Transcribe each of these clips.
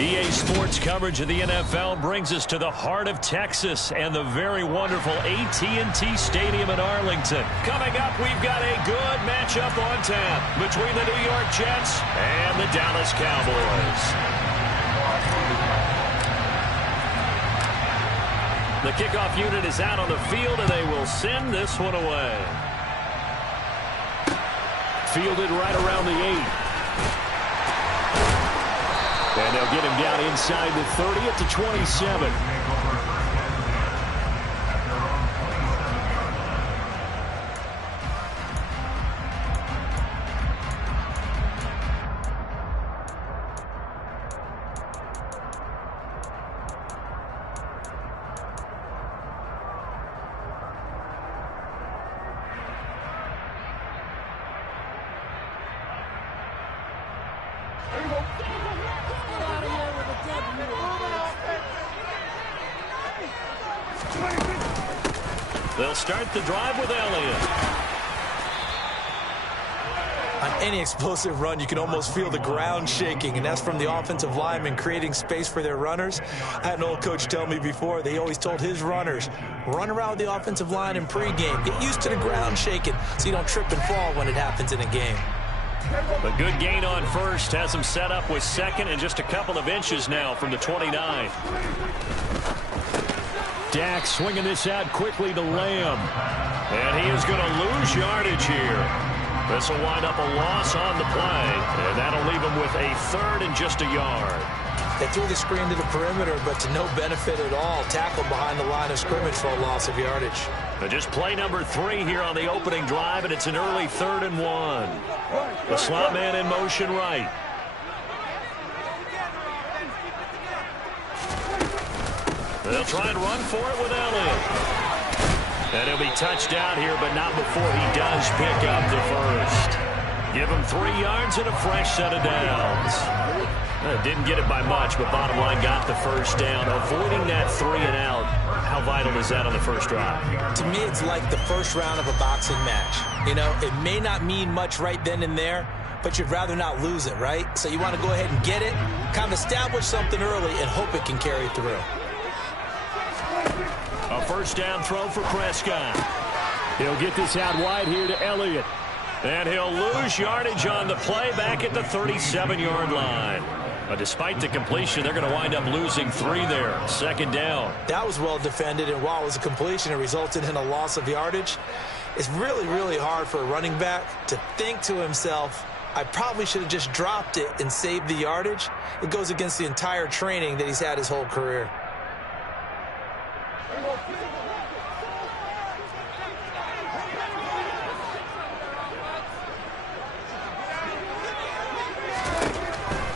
EA Sports coverage of the NFL brings us to the heart of Texas and the very wonderful AT&T Stadium in Arlington. Coming up, we've got a good matchup on tap between the New York Jets and the Dallas Cowboys. The kickoff unit is out on the field, and they will send this one away. Fielded right around the 8. And they'll get him down inside the 30 at the 27. They'll start the drive with Elliott. On any explosive run, you can almost feel the ground shaking, and that's from the offensive linemen creating space for their runners. I had an old coach tell me before, they always told his runners, run around the offensive line in pregame. Get used to the ground shaking so you don't trip and fall when it happens in a game. A good gain on first has him set up with second and just a couple of inches now from the 29. Dak swinging this out quickly to Lamb. And he is going to lose yardage here. This will wind up a loss on the play. And that'll leave him with a third and just a yard. They threw the screen to the perimeter, but to no benefit at all. Tackled behind the line of scrimmage for a loss of yardage. Just play number 3 here on the opening drive, and it's an early 3rd and 1. The slot man in motion right. They'll try and run for it with Elliott. And he'll be touched down here, but not before he does pick up the first. Give him 3 yards and a fresh set of downs. Didn't get it by much, but bottom line got the first down. Avoiding that 3 and out. How vital is that on the first drive? To me, it's like the first round of a boxing match. You know, it may not mean much right then and there, but you'd rather not lose it, right? So you want to go ahead and get it, kind of establish something early, and hope it can carry through. A first down throw for Prescott. He'll get this out wide here to Elliott. And he'll lose yardage on the play back at the 37-yard line. Despite the completion, they're going to wind up losing 3 there. 2nd down. That was well defended, and while it was a completion, it resulted in a loss of yardage. It's really, really hard for a running back to think to himself, I probably should have just dropped it and saved the yardage. It goes against the entire training that he's had his whole career.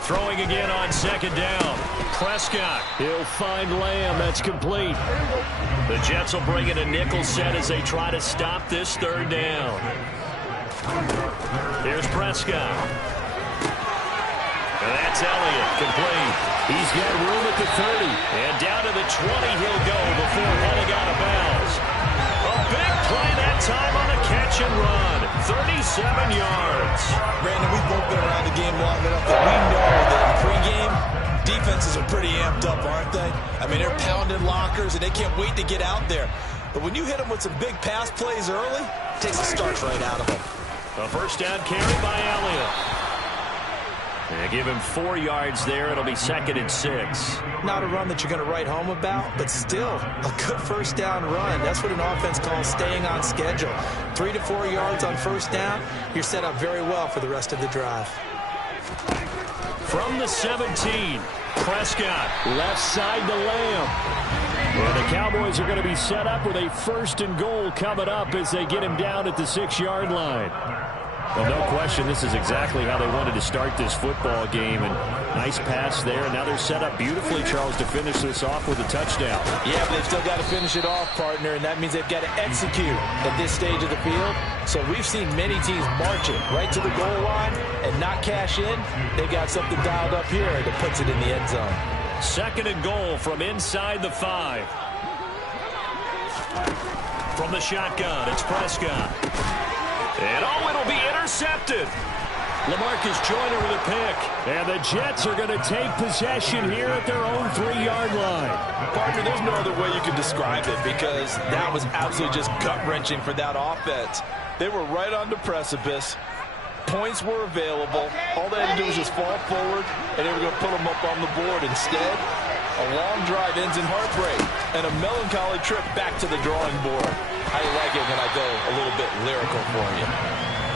Throwing again on 2nd down. Prescott. He'll find Lamb. That's complete. The Jets will bring in a nickel set as they try to stop this 3rd down. Here's Prescott. And that's Elliott. Complete. He's got room at the 30. And down to the 20 he'll go before heading out of bounds. A big play that time on a catch and run. 37 yards. Brandon, we've both been around the game long enough that we know that in pregame, defenses are pretty amped up, aren't they? I mean, they're pounding lockers, and they can't wait to get out there. But when you hit them with some big pass plays early, it takes the starch right out of them. A first down carry by Elliott. And give him 4 yards there. It'll be 2nd and 6. Not a run that you're going to write home about, but still a good first down run. That's what an offense calls staying on schedule. 3 to 4 yards on first down, you're set up very well for the rest of the drive. From the 17, Prescott, left side to Lamb. And the Cowboys are going to be set up with a 1st and goal coming up as they get him down at the 6-yard line. Well, no question, this is exactly how they wanted to start this football game. And nice pass there. And now they're set up beautifully, Charles, to finish this off with a touchdown. Yeah, but they've still got to finish it off, partner, and that means they've got to execute at this stage of the field. So we've seen many teams march it right to the goal line and not cash in. They got something dialed up here that puts it in the end zone. 2nd and goal from inside the 5. From the shotgun, it's Prescott. And it'll be intercepted. LaMarcus Joyner with a pick. And the Jets are going to take possession here at their own 3-yard line. Partner, there's no other way you can describe it because that was absolutely just gut-wrenching for that offense. They were right on the precipice. Points were available. All they had to do was just fall forward, and they were going to put them up on the board. Instead, a long drive ends in heartbreak and a melancholy trip back to the drawing board. How you like it when I go a little bit lyrical for you?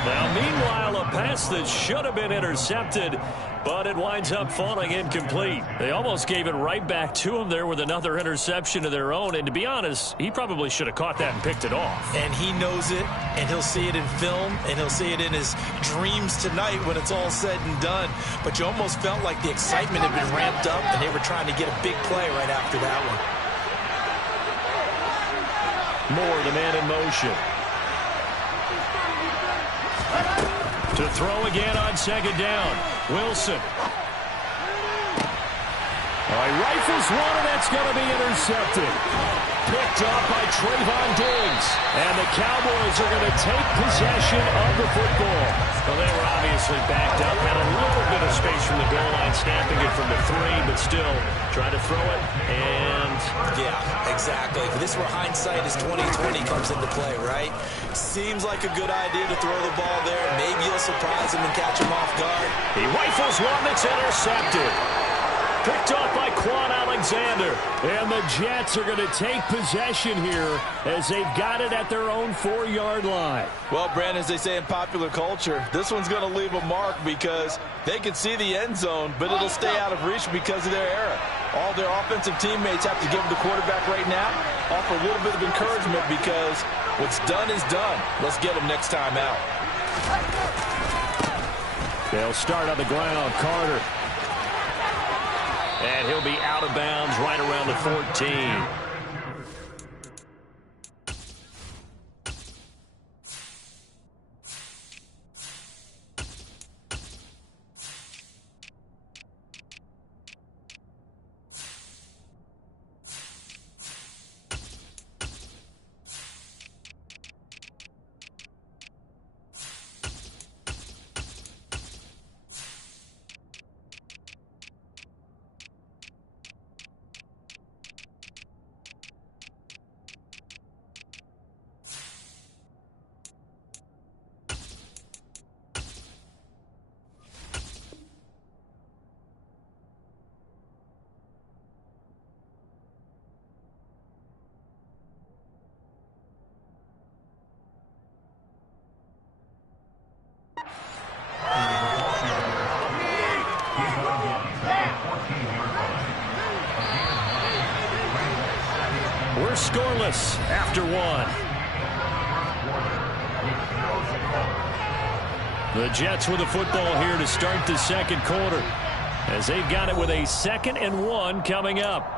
Now, meanwhile, a pass that should have been intercepted, but it winds up falling incomplete. They almost gave it right back to him there with another interception of their own. And to be honest, he probably should have caught that and picked it off. And he knows it, and he'll see it in film, and he'll see it in his dreams tonight when it's all said and done. But you almost felt like the excitement had been ramped up, and they were trying to get a big play right after that one. Moore, the man in motion. To throw again on second down. Wilson. Rifles one, and that's going to be intercepted. Picked off by Trayvon Diggs. And the Cowboys are going to take possession of the football. Well, they were obviously backed up. Had a little bit of space from the goal line, snapping it from the 3, but still trying to throw it. And yeah, exactly. If this were hindsight as 2020 comes into play, right? Seems like a good idea to throw the ball there. Maybe you'll surprise him and catch him off guard. He rifles one that's intercepted. Picked off by Quan Alexander. And the Jets are going to take possession here as they've got it at their own 4-yard line. Well, Brandon, as they say in popular culture, this one's going to leave a mark because they can see the end zone, but it'll stay out of reach because of their error. All their offensive teammates have to give the quarterback right now, offer a little bit of encouragement because what's done is done. Let's get them next time out. They'll start on the ground. Carter. And he'll be out of bounds right around the 14. We're scoreless after 1. The Jets with the football here to start the second quarter as they've got it with a 2nd and 1 coming up.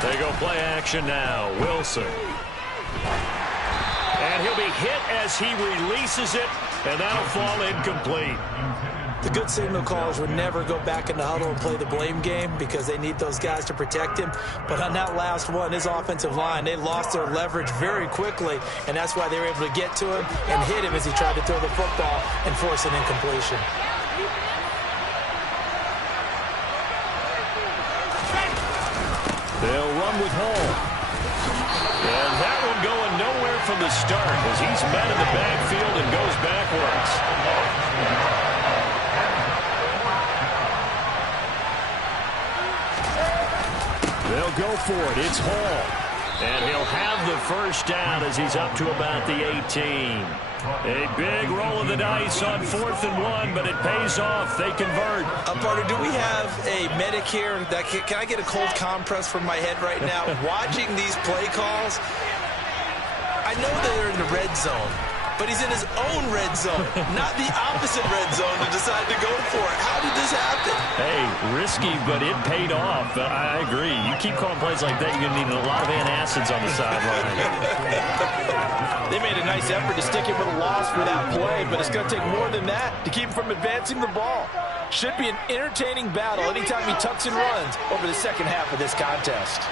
They go play action now. Wilson. And he'll be hit as he releases it, and that'll fall incomplete. The good signal callers would never go back in the huddle and play the blame game because they need those guys to protect him. But on that last one, his offensive line, they lost their leverage very quickly, and that's why they were able to get to him and hit him as he tried to throw the football and force an incompletion. They'll run with Hall. And that one going nowhere from the start as he's met in the backfield and goes backwards. They'll go for it. It's Hall. And he'll have the first down as he's up to about the 18. A big roll of the dice on 4th and 1, but it pays off. They convert. Partner, do we have a medic here? Can I get a cold compress from my head right now? Watching these play calls, I know they're in the red zone, but he's in his own red zone, not the opposite red zone to decide to go for it. How did this happen? Hey, risky, but it paid off. I agree. You keep calling plays like that, you're going to need a lot of antacids on the sideline. They made a nice effort to stick him with a loss for that play, but it's going to take more than that to keep him from advancing the ball. Should be an entertaining battle anytime he tucks and runs over the second half of this contest.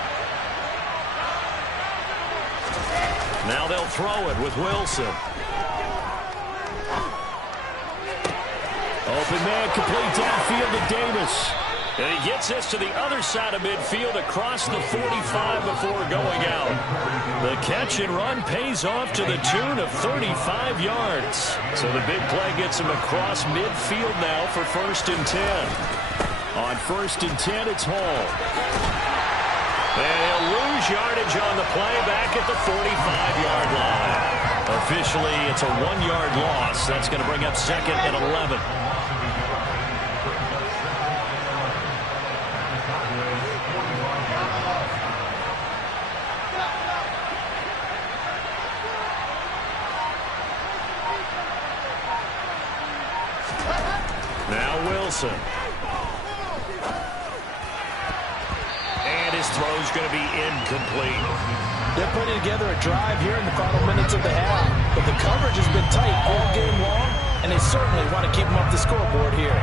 Now they'll throw it with Wilson. Open man, complete downfield to Davis. And he gets this to the other side of midfield across the 45 before going out. The catch and run pays off to the tune of 35 yards. So the big play gets him across midfield now for 1st and 10. On 1st and 10, it's Hall. And he'll lose yardage on the play back at the 45-yard line. Officially, it's a 1-yard loss. That's going to bring up 2nd and 11. Now Wilson. And his throw's going to be incomplete. They're putting together a drive here in the final minutes of the half, but the coverage has been tight all game long, and they certainly want to keep them off the scoreboard here.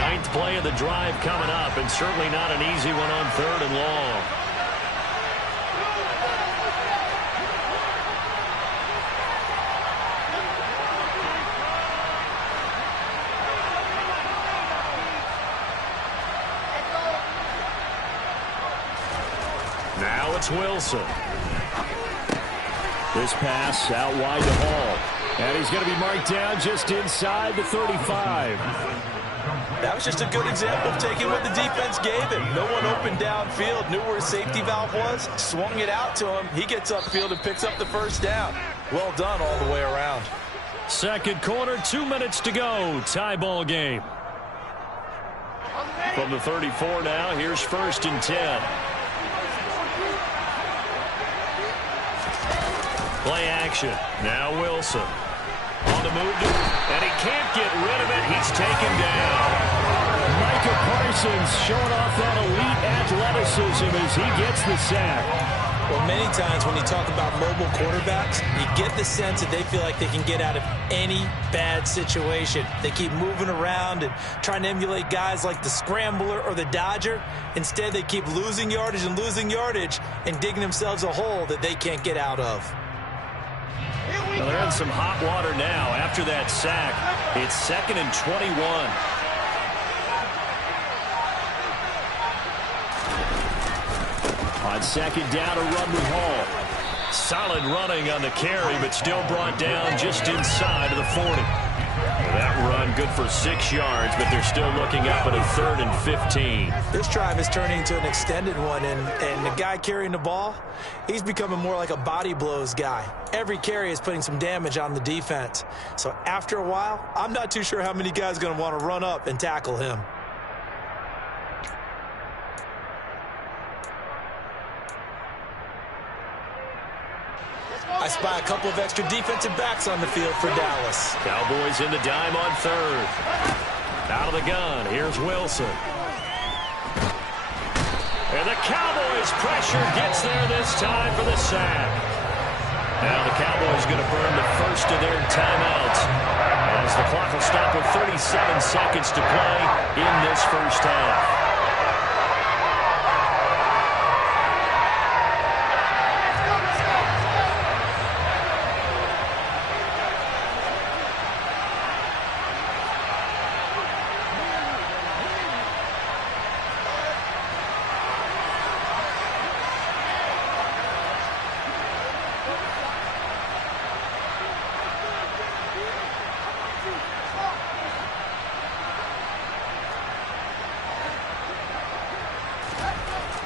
Ninth play of the drive coming up, and certainly not an easy one on 3rd and long. Now it's Wilson. This pass out wide to Hall. And he's going to be marked down just inside the 35. That was just a good example of taking what the defense gave him. No one open downfield, knew where his safety valve was, swung it out to him. He gets upfield and picks up the 1st down. Well done all the way around. Second quarter, 2 minutes to go. Tie ball game. From the 34 now, here's 1st and 10. Play action. Now Wilson. On the move, and he can't get rid of it. He's taken down. Micah Parsons showing off that elite athleticism as he gets the sack. Well, many times when you talk about mobile quarterbacks, you get the sense that they feel like they can get out of any bad situation. They keep moving around and trying to emulate guys like the Scrambler or the Dodger. Instead, they keep losing yardage and digging themselves a hole that they can't get out of. Well, they're in some hot water now. After that sack, it's 2nd and 21. On 2nd down, a run with Hall. Solid running on the carry, but still brought down just inside of the 40. That run good for 6 yards, but they're still looking up at a 3rd and 15. This drive is turning into an extended one, and the guy carrying the ball, he's becoming more like a body blows guy. Every carry is putting some damage on the defense. So after a while, I'm not too sure how many guys are going to want to run up and tackle him. I spy a couple of extra defensive backs on the field for Dallas. Cowboys in the dime on 3rd. Out of the gun, here's Wilson. And the Cowboys pressure gets there this time for the sack. Now the Cowboys going to burn the first of their timeouts as the clock will stop with 37 seconds to play in this first half.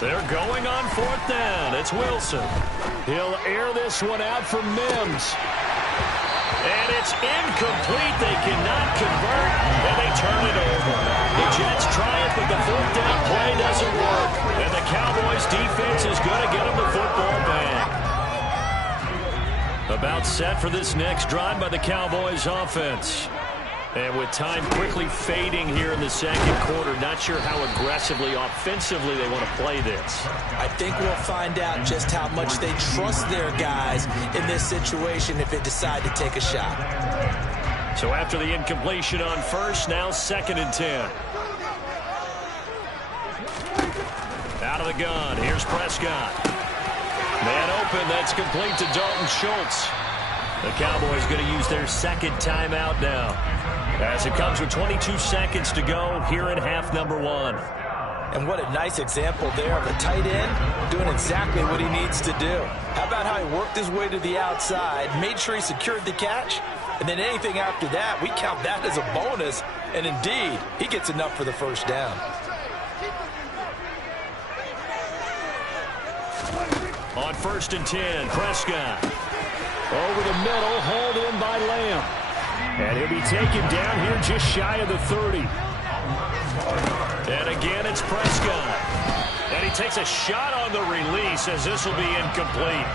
They're going on 4th down. It's Wilson. He'll air this one out for Mims. And it's incomplete. They cannot convert, and they turn it over. The Jets try it, but the fourth down play doesn't work. And the Cowboys' defense is going to get them the football back. About set for this next drive by the Cowboys' offense. And with time quickly fading here in the second quarter, not sure how aggressively, offensively they want to play this. I think we'll find out just how much they trust their guys in this situation if they decide to take a shot. So after the incompletion on first, now 2nd and 10. Out of the gun, here's Prescott. Man open, that's complete to Dalton Schultz. The Cowboys going to use their second timeout now, as it comes with 22 seconds to go here in half number 1. And what a nice example there of a tight end doing exactly what he needs to do. How about how he worked his way to the outside, made sure he secured the catch, and then anything after that, we count that as a bonus. And indeed, he gets enough for the first down. On 1st and 10, Prescott. Over the middle, hauled in by Lamb. And he'll be taken down here just shy of the 30. And again, it's Prescott. And he takes a shot on the release as this will be incomplete.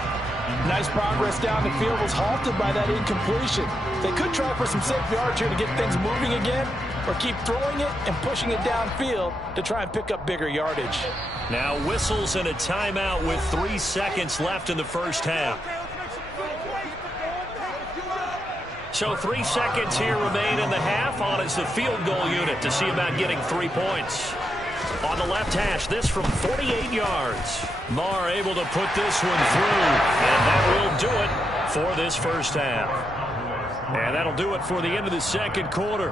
Nice progress down the field, was halted by that incompletion. They could try for some safe yards here to get things moving again, or keep throwing it and pushing it downfield to try and pick up bigger yardage. Now whistles and a timeout with 3 seconds left in the first half. So 3 seconds here remain in the half. On is the field goal unit to see about getting 3 points. On the left hash, this from 48 yards. Marr able to put this one through, and that will do it for this first half. And that'll do it for the end of the second quarter.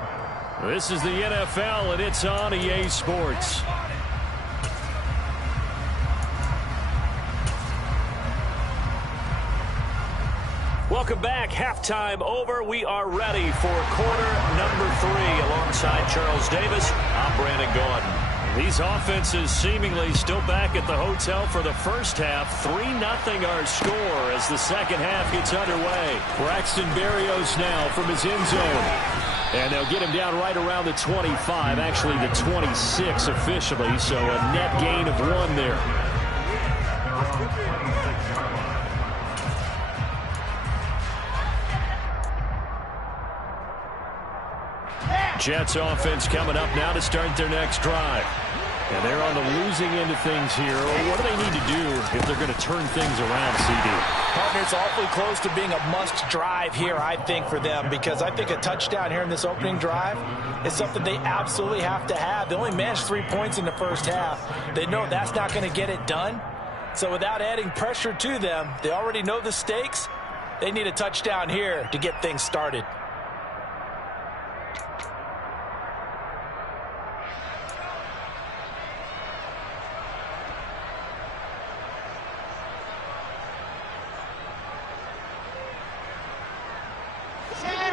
This is the NFL, and it's on EA Sports. Welcome back. Halftime over. We are ready for quarter number 3. Alongside Charles Davis, I'm Brandon Gordon. These offenses seemingly still back at the hotel for the first half. 3-0 our score as the second half gets underway. Braxton Berrios now from his end zone. And they'll get him down right around the 25, actually the 26 officially, so a net gain of 1 there. Jets offense coming up now to start their next drive. And they're on the losing end of things here. What do they need to do if they're going to turn things around, CD? Partner, it's awfully close to being a must drive here, I think, for them, because I think a touchdown here in this opening drive is something they absolutely have to have. They only managed 3 points in the first half. They know that's not going to get it done. So without adding pressure to them, they already know the stakes. They need a touchdown here to get things started.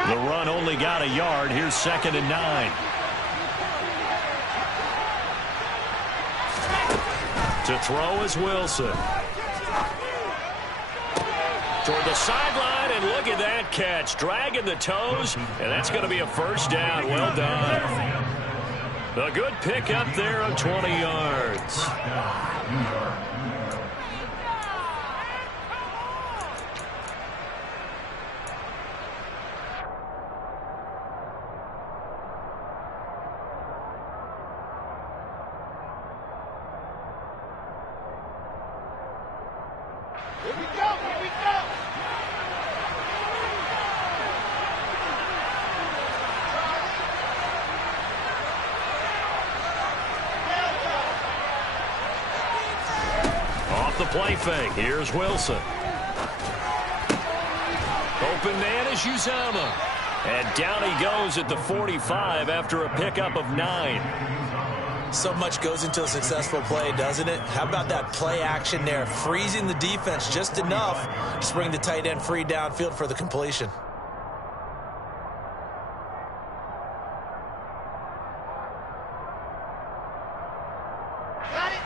The run only got a yard. Here's 2nd and 9. To throw is Wilson. Toward the sideline, and look at that catch. Dragging the toes, and that's going to be a first down. Well done. A good pick up there of 20 yards. Here we go, here we go! Off the play fake, here's Wilson. Open man is Uzama. And down he goes at the 45 after a pickup of 9. So much goes into a successful play, doesn't it? How about that play action there, freezing the defense just enough to bring the tight end free downfield for the completion. Got it!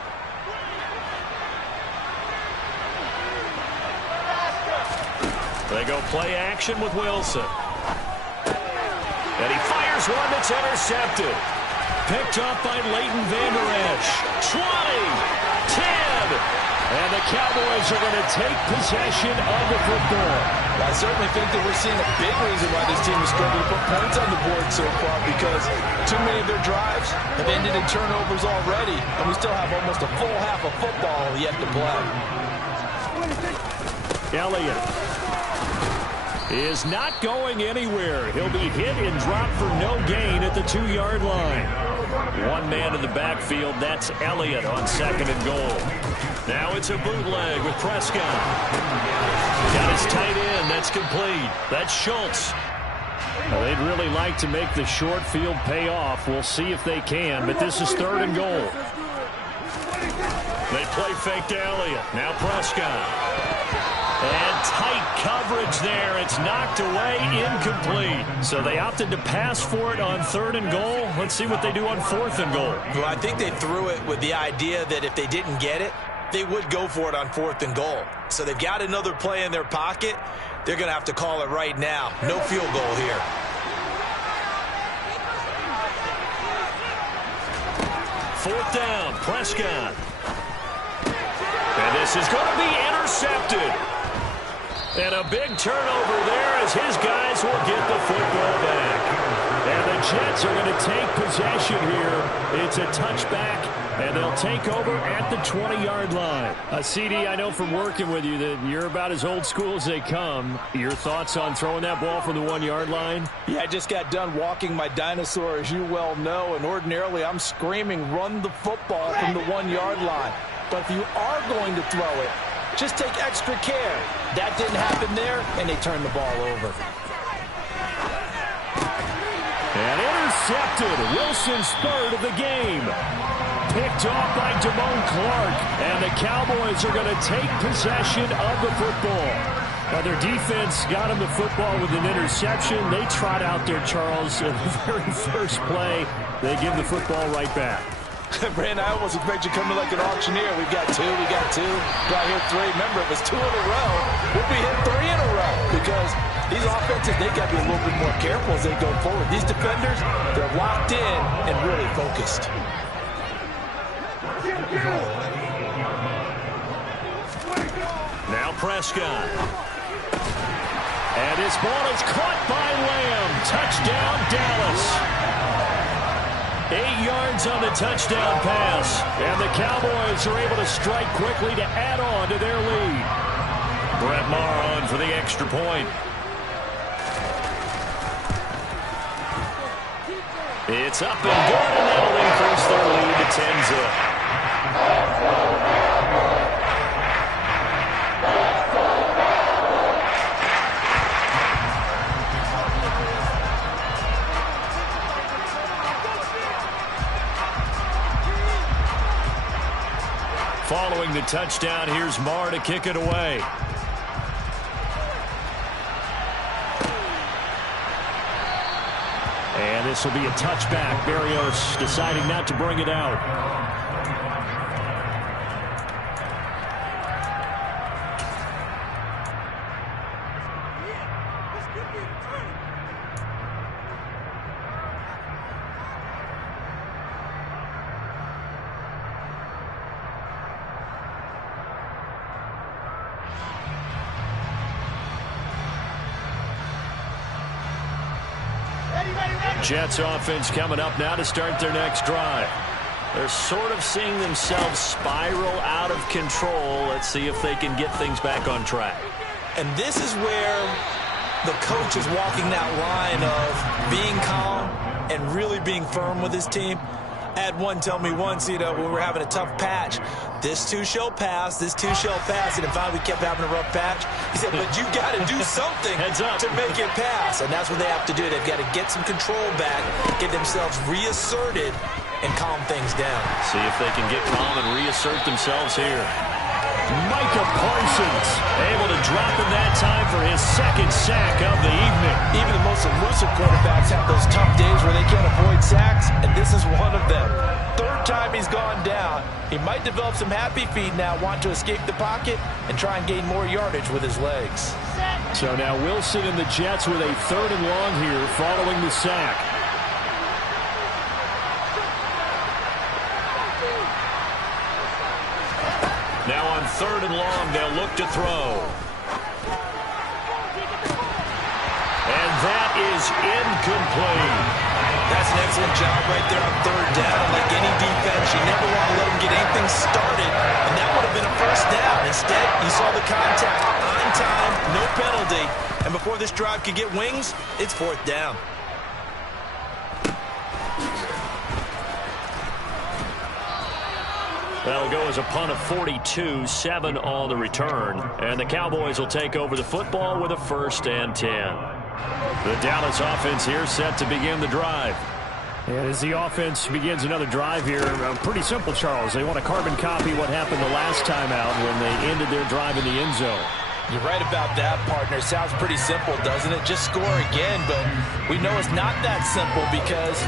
They go play action with Wilson. And he fires one that's intercepted. Picked up by Leighton Vander Esch. 20, 10. And the Cowboys are going to take possession of the football. I certainly think that we're seeing a big reason why this team is struggling to put points on the board so far, because too many of their drives have ended in turnovers already, and we still have almost a full half of football yet to play. Elliott is not going anywhere. He'll be hit and dropped for no gain at the 2-yard line. One man in the backfield, that's Elliott on 2nd and goal. Now it's a bootleg with Prescott. Got his tight end, that's complete. That's Schultz. Well, they'd really like to make the short field pay off. We'll see if they can, but this is 3rd and goal. They play fake to Elliott. Now Prescott. And tight coverage there. It's knocked away, incomplete. So they opted to pass for it on 3rd and goal. Let's see what they do on 4th and goal. Well, I think they threw it with the idea that if they didn't get it, they would go for it on 4th and goal. So they've got another play in their pocket. They're going to have to call it right now. No field goal here. Fourth down, Prescott. And this is going to be intercepted. And a big turnover there as his guys will get the football back. And the Jets are going to take possession here. It's a touchback, and they'll take over at the 20-yard line. CD, I know from working with you that you're about as old school as they come. Your thoughts on throwing that ball from the 1-yard line? Yeah, I just got done walking my dinosaur, as you well know, and ordinarily I'm screaming, run the football from the 1-yard line. But if you are going to throw it, just take extra care. That didn't happen there, and they turned the ball over. And intercepted. Wilson's 3rd of the game. Picked off by Damone Clark. And the Cowboys are going to take possession of the football. Now, their defense got him the football with an interception. They trot out there, Charles, in the very first play. They give the football right back. Brandon, I almost expect you coming like an auctioneer. We got two. Do I hear 3? Remember, if it's 2 in a row, we'll be hitting 3 in a row, because these offenses, they got to be a little bit more careful as they go forward. These defenders, they're locked in and really focused. Now Prescott. And his ball is caught by Lamb. Touchdown, Dallas. 8 yards on the touchdown pass. And the Cowboys are able to strike quickly to add on to their lead. Brett Maher on for the extra point. It's up and good, and that'll increase their lead to 10-zip. Following the touchdown, here's Maher to kick it away. And this will be a touchback. Berrios deciding not to bring it out. Jets offense coming up now to start their next drive. They're sort of seeing themselves spiral out of control. Let's see if they can get things back on track. And this is where the coach is walking that line of being calm and really being firm with his team. I had one tell me once, when we were having a tough patch, this too shall pass, this too shall pass, and then finally we kept having a rough patch. He said, but you got to do something to make it pass, and that's what they have to do. They've got to get some control back, get themselves reasserted, and calm things down. See if they can get calm and reassert themselves here. Micah Parsons able to drop in that time for for his second sack of the evening. Even the most elusive quarterbacks have those tough days where they can't avoid sacks, and this is one of them. Third time he's gone down. He might develop some happy feet now, want to escape the pocket and try and gain more yardage with his legs. So now Wilson and the Jets with a 3rd and long here following the sack. Now on 3rd and long, they'll look to throw. And that is incomplete. That's an excellent job right there on 3rd down. Like any defense, you never want to let them get anything started, and that would have been a 1st down. Instead, you saw the contact on time, no penalty, and before this drive could get wings, it's 4th down. That'll go as a punt of 42, 7 on the return. And the Cowboys will take over the football with a 1st and 10. The Dallas offense here set to begin the drive. And as the offense begins another drive here, pretty simple, Charles. They want to carbon copy what happened the last time out when they ended their drive in the end zone. You're right about that, partner. Sounds pretty simple, doesn't it? Just score again, but we know it's not that simple because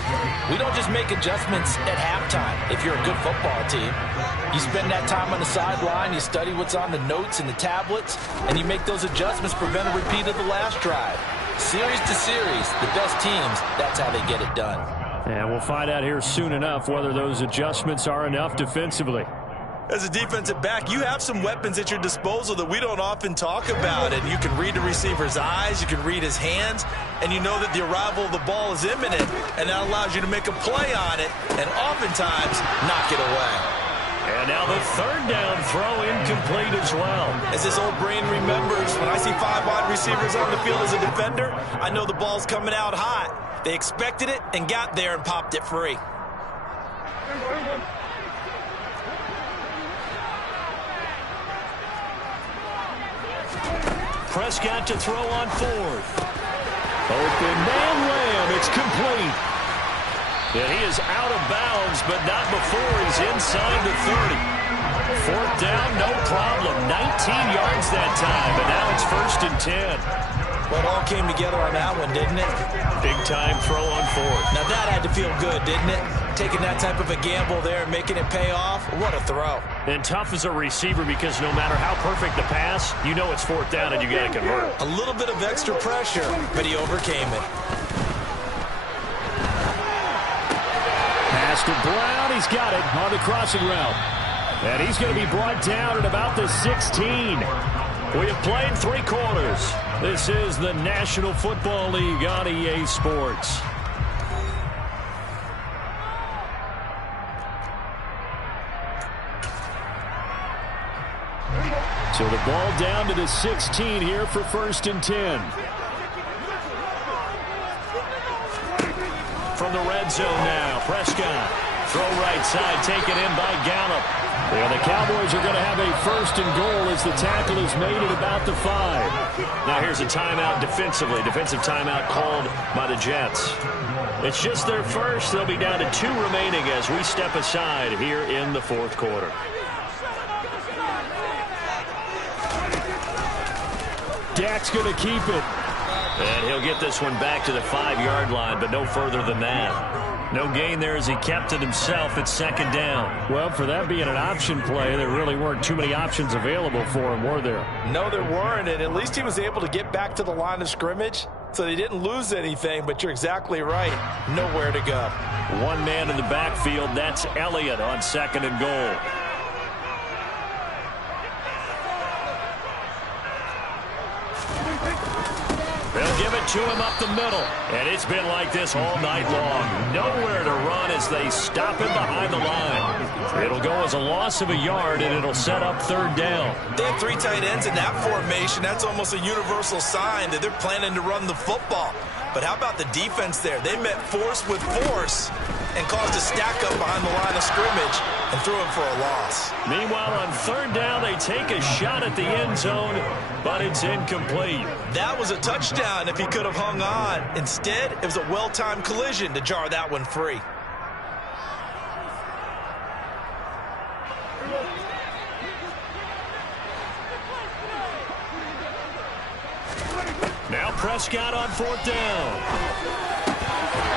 we don't just make adjustments at halftime if you're a good football team. You spend that time on the sideline, you study what's on the notes and the tablets, and you make those adjustments, prevent a repeat of the last drive. Series to series, the best teams, that's how they get it done. And we'll find out here soon enough whether those adjustments are enough defensively. As a defensive back, you have some weapons at your disposal that we don't often talk about. And you can read the receiver's eyes, you can read his hands, and you know that the arrival of the ball is imminent. And that allows you to make a play on it and oftentimes knock it away. And now the 3rd down throw incomplete as well. As this old brain remembers, when I see 5 wide receivers on the field as a defender, I know the ball's coming out hot. They expected it and got there and popped it free. Prescott to throw on 4th. Open man, Lamb. It's complete. And he is out of bounds, but not before he's inside the 30. 4th down, no problem. 19 yards that time, but now it's 1st and 10. Well, it all came together on that one, didn't it? Big time throw on 4th. Now that had to feel good, didn't it? Taking that type of a gamble there and making it pay off. What a throw. And tough as a receiver because no matter how perfect the pass, you know it's 4th down and you got to convert. A little bit of extra pressure, but he overcame it. Pass to Brown. He's got it on the crossing route. And he's going to be brought down at about the 16. We have played 3 quarters. This is the National Football League on EA Sports. So the ball down to the 16 here for 1st and 10. From the red zone now, Prescott. Throw right side, taken in by Gallup. And the Cowboys are going to have a 1st and goal as the tackle is made at about the 5. Now here's a timeout defensively. Defensive timeout called by the Jets. It's just their first. They'll be down to 2 remaining as we step aside here in the 4th quarter. Dak's going to keep it. And he'll get this one back to the 5-yard line, but no further than that. No gain there as he kept it himself at 2nd down. Well, for that being an option play, there really weren't too many options available for him, were there? No, there weren't, and at least he was able to get back to the line of scrimmage, so they didn't lose anything, but you're exactly right. Nowhere to go. 1 man in the backfield. That's Elliott on 2nd and goal. They'll give it to him up the middle. And it's been like this all night long. Nowhere to run as they stop him behind the line. It'll go as a loss of a yard, and it'll set up 3rd down. They have 3 tight ends in that formation. That's almost a universal sign that they're planning to run the football. But how about the defense there? They met force with force and caused a stack up behind the line of scrimmage and threw him for a loss. Meanwhile, on 3rd down, they take a shot at the end zone, but it's incomplete. That was a touchdown if he could have hung on. Instead, it was a well-timed collision to jar that one free. Prescott on 4th down.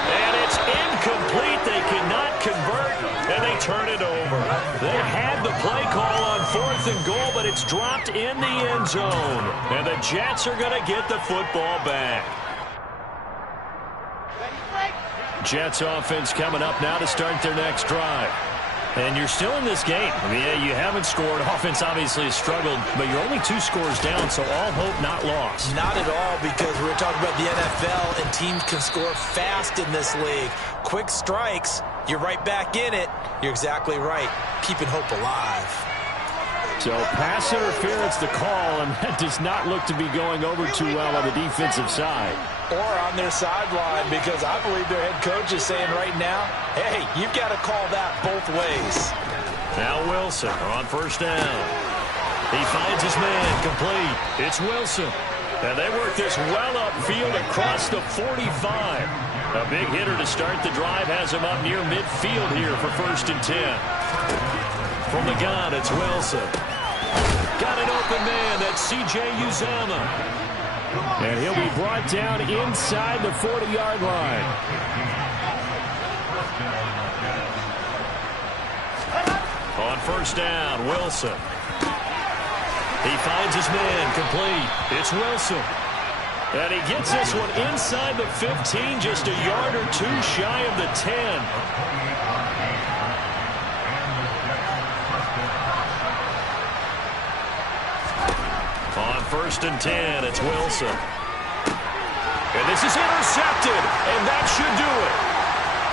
And it's incomplete. They cannot convert, and they turn it over. They had the play call on 4th and goal, but it's dropped in the end zone. And the Jets are going to get the football back. Jets offense coming up now to start their next drive. And you're still in this game. I mean, yeah, you haven't scored. Offense obviously has struggled, but you're only 2 scores down, so all hope not lost. Not at all, because we're talking about the NFL, and teams can score fast in this league. Quick strikes, you're right back in it. You're exactly right. Keeping hope alive. So pass interference the call, and that does not look to be going over too well on the defensive side. Or on their sideline, because I believe their head coach is saying right now, hey, you've got to call that both ways. Now Wilson on 1st down. He finds his man complete. It's Wilson. And they work this well upfield across the 45. A big hitter to start the drive has him up near midfield here for 1st and 10. From the gun, it's Wilson. Got an open man. That's C.J. Uzomah. And he'll be brought down inside the 40-yard line. On 1st down, Wilson. He finds his man complete. It's Wilson. And he gets this one inside the 15, just a yard or 2 shy of the 10. On 1st and 10, it's Wilson. And this is intercepted, and that should do it.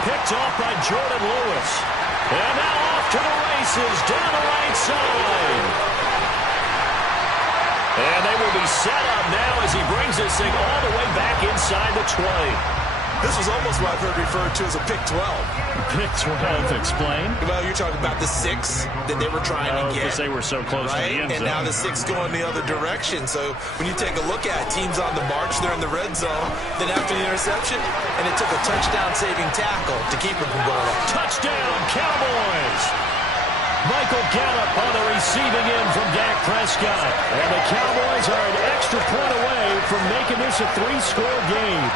Picked off by Jordan Lewis. And now off to the races down the right side. And they will be set up now as he brings this thing all the way back inside the 20. This was almost what I've heard referred to as a pick 12. Pick 12, explain. Well, you're talking about the 6 that they were trying to get. Because they were so close to the end zone. And now the 6 going the other direction. So when you take a look at teams on the march, they're in the red zone. Then after the interception, and it took a touchdown-saving tackle to keep them from going up. Touchdown, Cowboys! Michael Gallup on the receiving end from Dak Prescott. And the Cowboys are an extra point away from making this a 3-score game.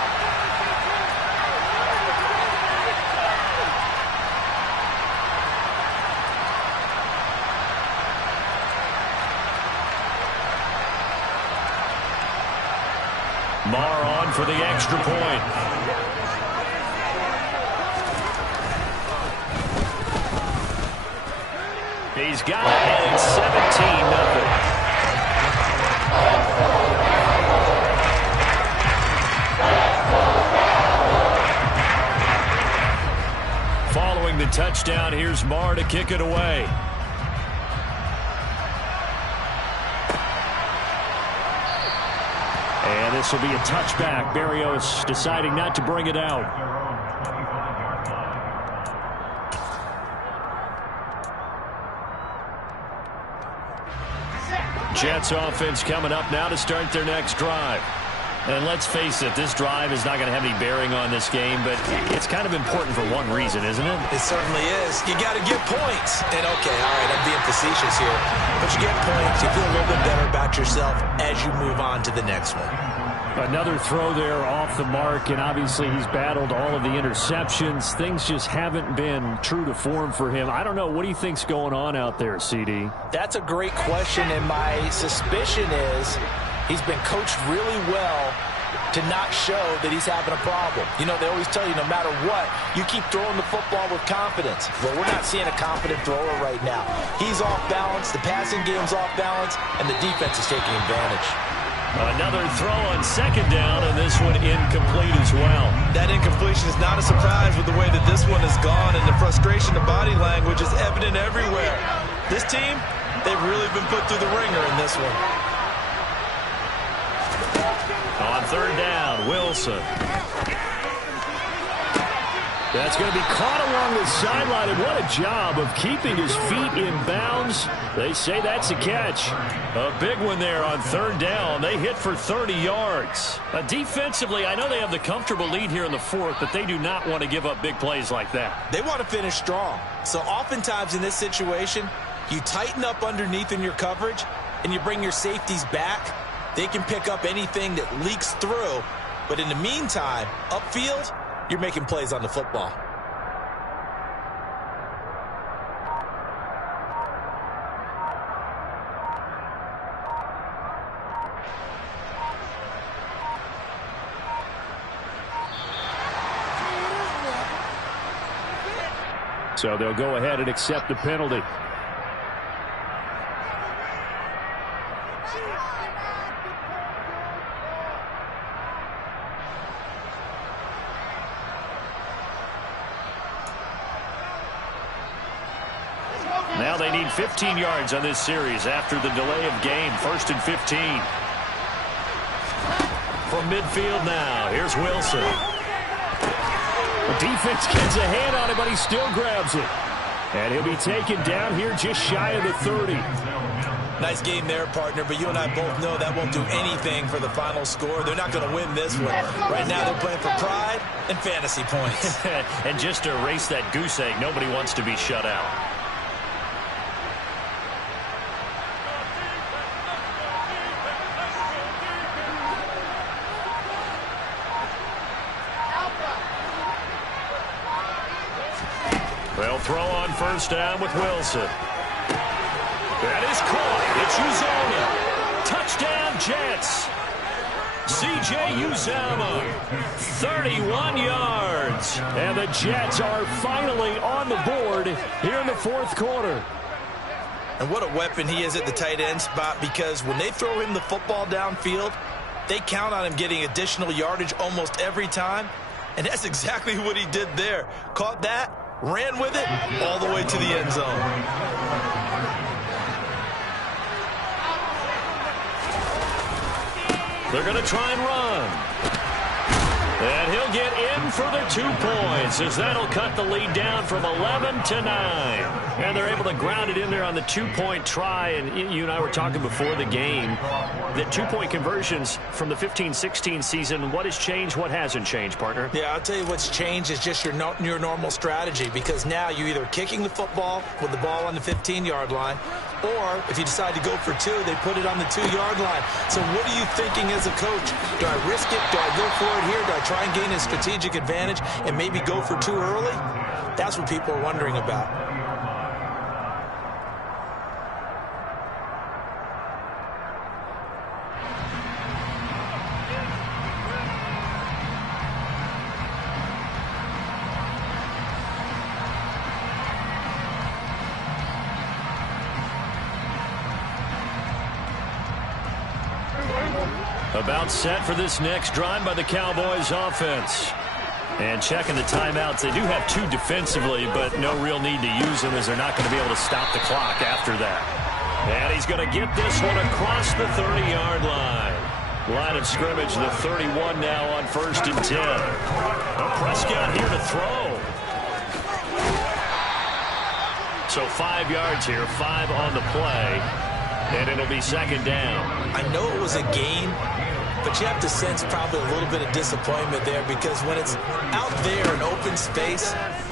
Marr on for the extra point. He's got it, and it's 17-0. Following the touchdown, here's Marr to kick it away. And this will be a touchback. Berrios deciding not to bring it out. Jets offense coming up now to start their next drive. And let's face it, this drive is not going to have any bearing on this game, but it's kind of important for one reason, isn't it? It certainly is. You got to get points. And, okay, all right, I'm being facetious here. But you get points, you feel a little bit better about yourself as you move on to the next one. Another throw there off the mark, and obviously he's battled all of the interceptions. Things just haven't been true to form for him. I don't know. What do you think's going on out there, CD? That's a great question, and my suspicion is he's been coached really well to not show that he's having a problem. You know, they always tell you no matter what, you keep throwing the football with confidence. Well, we're not seeing a confident thrower right now. He's off balance, the passing game's off balance, and the defense is taking advantage. Another throw on 2nd down, and this one incomplete as well. That incompletion is not a surprise with the way that this one has gone, and the frustration of body language is evident everywhere. This team, they've really been put through the ringer in this one. On 3rd down, Wilson. That's going to be caught along the sideline, and what a job of keeping his feet in bounds. They say that's a catch. A big one there on 3rd down. They hit for 30 yards. Defensively, I know they have the comfortable lead here in the 4th, but they do not want to give up big plays like that. They want to finish strong. So oftentimes in this situation, you tighten up underneath in your coverage, and you bring your safeties back, They can pick up anything that leaks through, but in the meantime, upfield, you're making plays on the football. So they'll go ahead and accept the penalty. Now they need 15 yards on this series after the delay of game. 1st and 15. From midfield now, here's Wilson. The defense gets a hand on it, but he still grabs it. And he'll be taken down here just shy of the 30. Nice game there, partner, but you and I both know that won't do anything for the final score. They're not going to win this one. Right now they're playing for pride and fantasy points. And just to erase that goose egg, nobody wants to be shut out. They'll throw on 1st down with Wilson. That is caught. It's Uzoma. Touchdown, Jets. C.J. Uzoma, 31 yards. And the Jets are finally on the board here in the 4th quarter. And what a weapon he is at the tight end spot, because when they throw him the football downfield, they count on him getting additional yardage almost every time. And that's exactly what he did there. Caught that, ran with it all the way to the end zone. They're going to try and run. And he'll get in for the 2 points, as that'll cut the lead down from 11 to 9. And they're able to ground it in there on the 2-point try. And you and I were talking before the game that 2-point conversions from the 15-16 season, what has changed, what hasn't changed, partner? Yeah, I'll tell you what's changed is just your normal strategy, because now you're either kicking the football with the ball on the 15-yard line, or if you decide to go for 2, they put it on the 2-yard line. So what are you thinking as a coach? Do I risk it? Do I go for it here? Do I try and gain a strategic advantage and maybe go for 2 early? That's what people are wondering about. About set for this next drive by the Cowboys offense. And checking the timeouts. They do have 2 defensively, but no real need to use them, as they're not going to be able to stop the clock after that. And he's going to get this one across the 30-yard line. Line of scrimmage, the 31 now on 1st and 10. Prescott here to throw. So 5 yards here, 5 on the play. And it'll be 2nd down. I know it was a game, but you have to sense probably a little bit of disappointment there, because when it's out there in open space,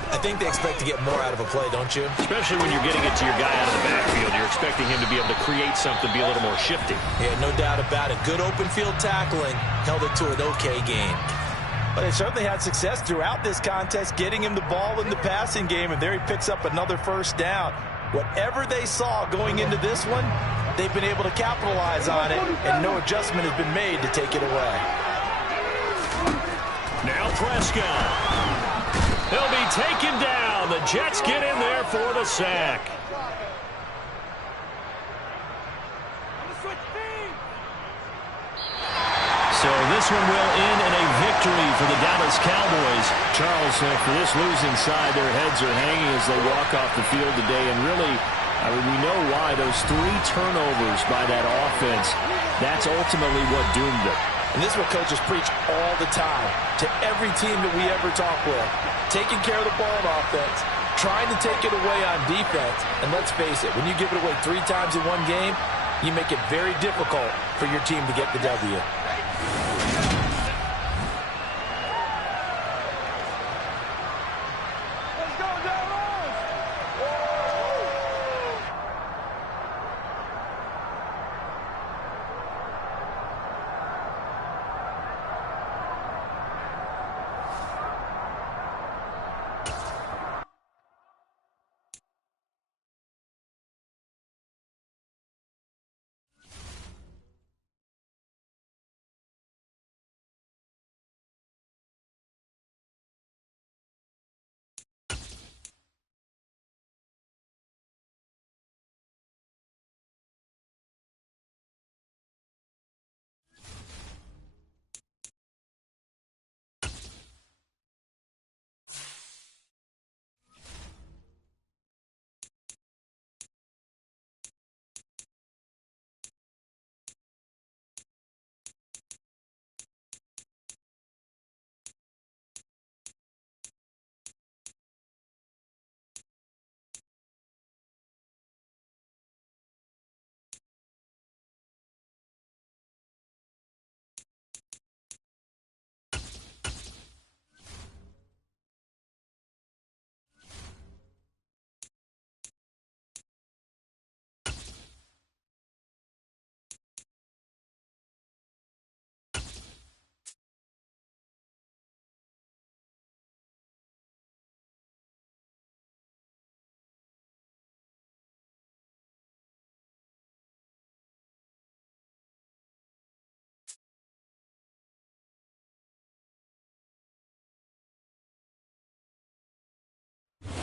I think they expect to get more out of a play, don't you? Especially when you're getting it to your guy out of the backfield. You're expecting him to be able to create something, be a little more shifty. Yeah, no doubt about it. Good open field tackling held it to an okay game. But they certainly had success throughout this contest, getting him the ball in the passing game, and there he picks up another 1st down. Whatever they saw going into this one, they've been able to capitalize on it, and no adjustment has been made to take it away. Now Prescott. He'll be taken down. The Jets get in there for the sack. So this one will end in a victory for the Dallas Cowboys. Charles, for this losing side, their heads are hanging as they walk off the field today. And really, I mean, we know why. Those 3 turnovers by that offense, that's ultimately what doomed them. And this is what coaches preach all the time to every team that we ever talk with. Taking care of the ball on offense, trying to take it away on defense. And let's face it, when you give it away 3 times in one game, you make it very difficult for your team to get the W.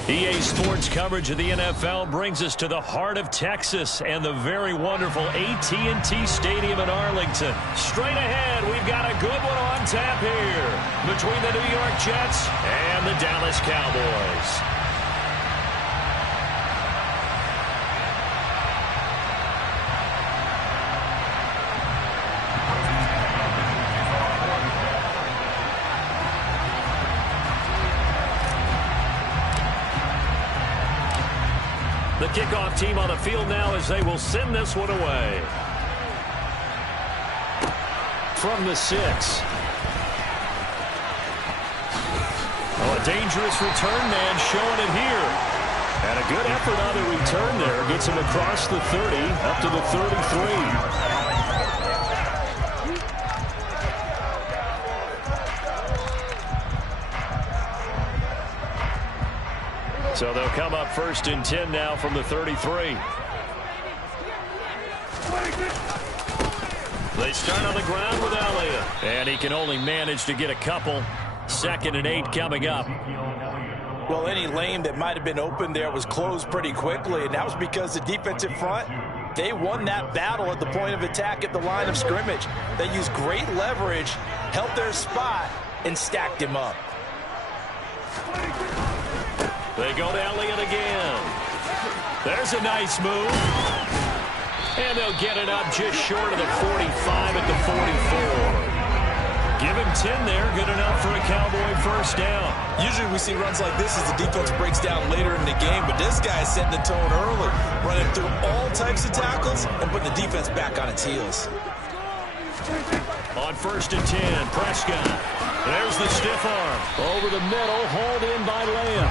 EA Sports coverage of the NFL brings us to the heart of Texas and the very wonderful AT&T Stadium in Arlington. Straight ahead, we've got a good one on tap here between the New York Jets and the Dallas Cowboys. The kickoff team on the field now as they will send this one away. From the 6. Oh, a dangerous return man showing it here. And a good effort on the return there. Gets him across the 30 up to the 33. So they'll come up 1st and 10 now from the 33. They start on the ground with Elliott. And he can only manage to get a couple. 2nd and 8 coming up. Well, any lane that might have been open there was closed pretty quickly, and that was because the defensive front, they won that battle at the point of attack at the line of scrimmage. They used great leverage, held their spot, and stacked him up. They go to Elliott again. There's a nice move. And they'll get it up just short of the 45 at the 44. Give him 10 there. Good enough for a Cowboy first down. Usually we see runs like this as the defense breaks down later in the game, but this guy is setting the tone early, running through all types of tackles and putting the defense back on its heels. On 1st and 10, Prescott. There's the stiff arm. Over the middle, hauled in by Lamb.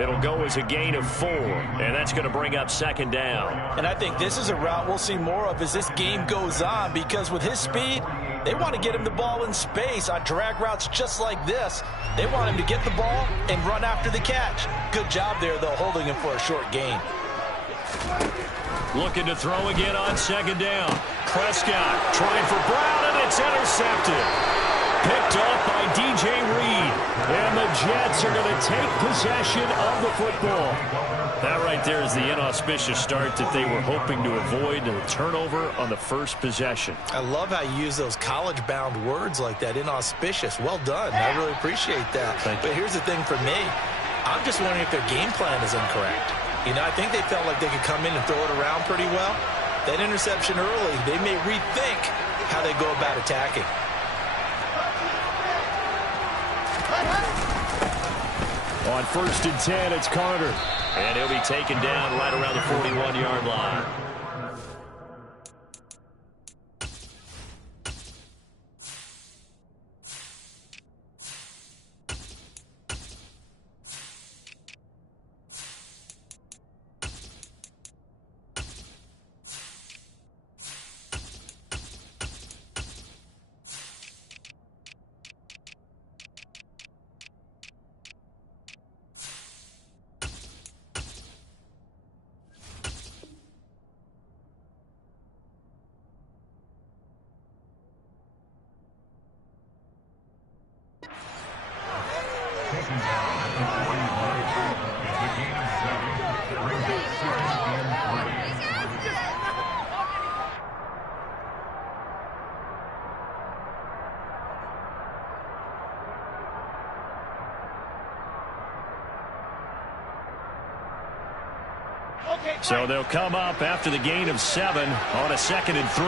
It'll go as a gain of 4, and that's going to bring up 2nd down. And I think this is a route we'll see more of as this game goes on, because with his speed, they want to get him the ball in space on drag routes just like this. They want him to get the ball and run after the catch. Good job there, though, holding him for a short gain. Looking to throw again on 2nd down. Prescott trying for Brown, and it's intercepted. Picked off by DJ Reed. And the Jets are going to take possession of the football. That right there is the inauspicious start that they were hoping to avoid, a turnover on the first possession. I love how you use those college-bound words like that, inauspicious. Well done. I really appreciate that. But here's the thing for me. I'm just wondering if their game plan is incorrect. You know, I think they felt like they could come in and throw it around pretty well. That interception early, they may rethink how they go about attacking. On 1st and 10, it's Carter. And he'll be taken down right around the 41-yard line. So they'll come up after the gain of 7 on a 2nd and 3.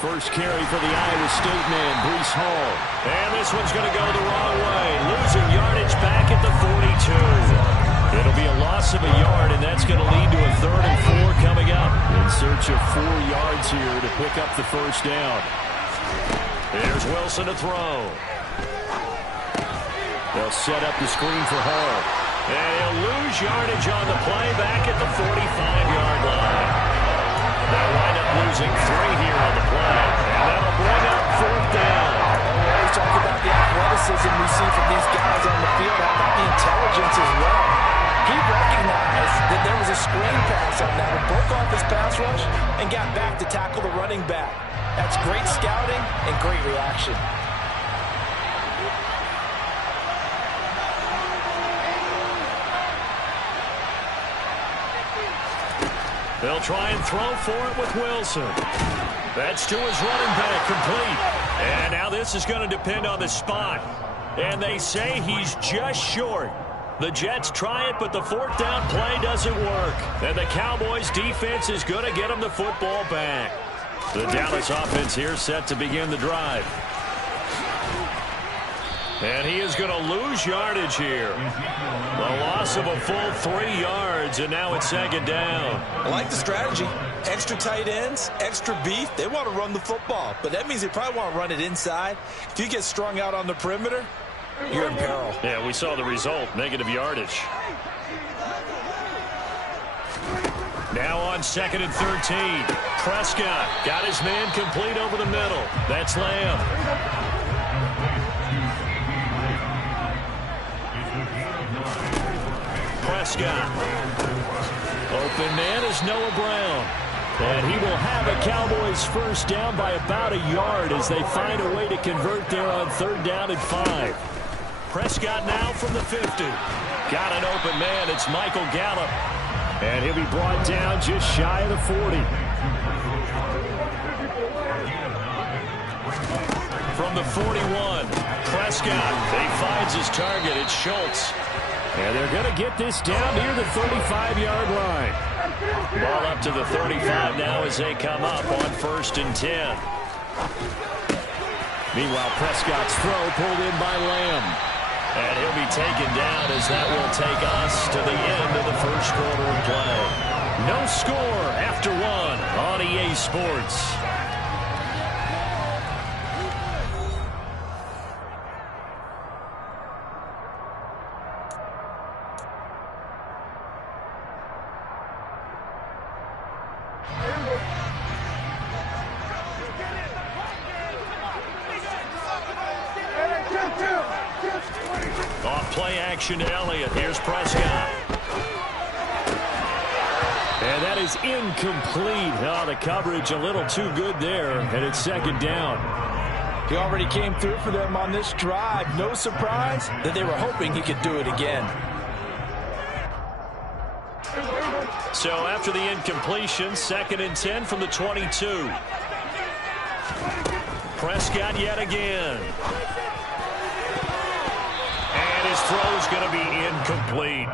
First carry for the Iowa State man, Breece Hall. And this one's going to go the wrong way. Losing yardage back at the 42. It'll be a loss of a yard, and that's going to lead to a 3rd and 4 coming up. In search of 4 yards here to pick up the first down. There's Wilson to throw. They'll set up the screen for Hall. And he'll lose yardage on the play back at the 45-yard line. They'll wind up losing 3 here on the play. And that'll bring up 4th down. We always talk about the athleticism we see from these guys on the field. How about the intelligence as well? He recognized that there was a screen pass on that. It broke off his pass rush and got back to tackle the running back. That's great scouting and great reaction. They'll try and throw for it with Wilson. That's to his running back, complete. And now this is going to depend on the spot. And they say he's just short. The Jets try it, but the fourth down play doesn't work. And the Cowboys defense is going to get them the football back. The Dallas offense here set to begin the drive. And he is going to lose yardage here. A loss of a full 3 yards, and now it's second down. I like the strategy. Extra tight ends, extra beef. They want to run the football, but that means they probably want to run it inside. If you get strung out on the perimeter, you're in peril. Yeah, we saw the result, negative yardage. Now on 2nd and 13. Prescott got his man complete over the middle. That's Lamb. Prescott. Open man is Noah Brown. And he will have a Cowboys first down by about a yard as they find a way to convert there on 3rd down and 5. Prescott now from the 50. Got an open man. It's Michael Gallup. And he'll be brought down just shy of the 40. From the 41, Prescott. He finds his target. It's Schultz. And they're going to get this down near the 35-yard line. Ball up to the 35 now as they come up on 1st and 10. Meanwhile, Prescott's throw pulled in by Lamb. And he'll be taken down as that will take us to the end of the first quarter of play. No score after 1 on EA Sports. Play action to Elliott. Here's Prescott. And that is incomplete. Oh, the coverage a little too good there. And it's 2nd down. He already came through for them on this drive. No surprise that they were hoping he could do it again. So after the incompletion, 2nd and 10 from the 22. Prescott yet again. His throw is going to be incomplete.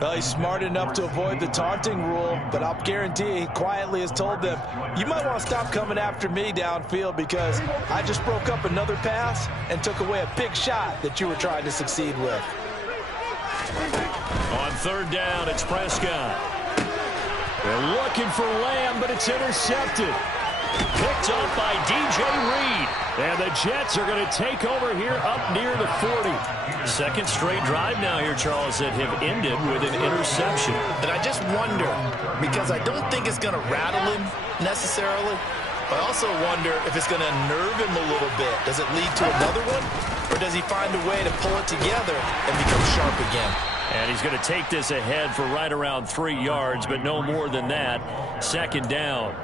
Well, he's smart enough to avoid the taunting rule, but I'll guarantee he quietly has told them, you might want to stop coming after me downfield because I just broke up another pass and took away a big shot that you were trying to succeed with. On 3rd down, it's Prescott. They're looking for Lamb, but it's intercepted. Picked up by DJ Reed. And the Jets are going to take over here up near the 40. 2nd straight drive now here, Charles, that have ended with an interception. And I just wonder, because I don't think it's going to rattle him necessarily, but I also wonder if it's going to unnerve him a little bit. Does it lead to another one? Or does he find a way to pull it together and become sharp again? And he's going to take this ahead for right around 3 yards, but no more than that. 2nd down.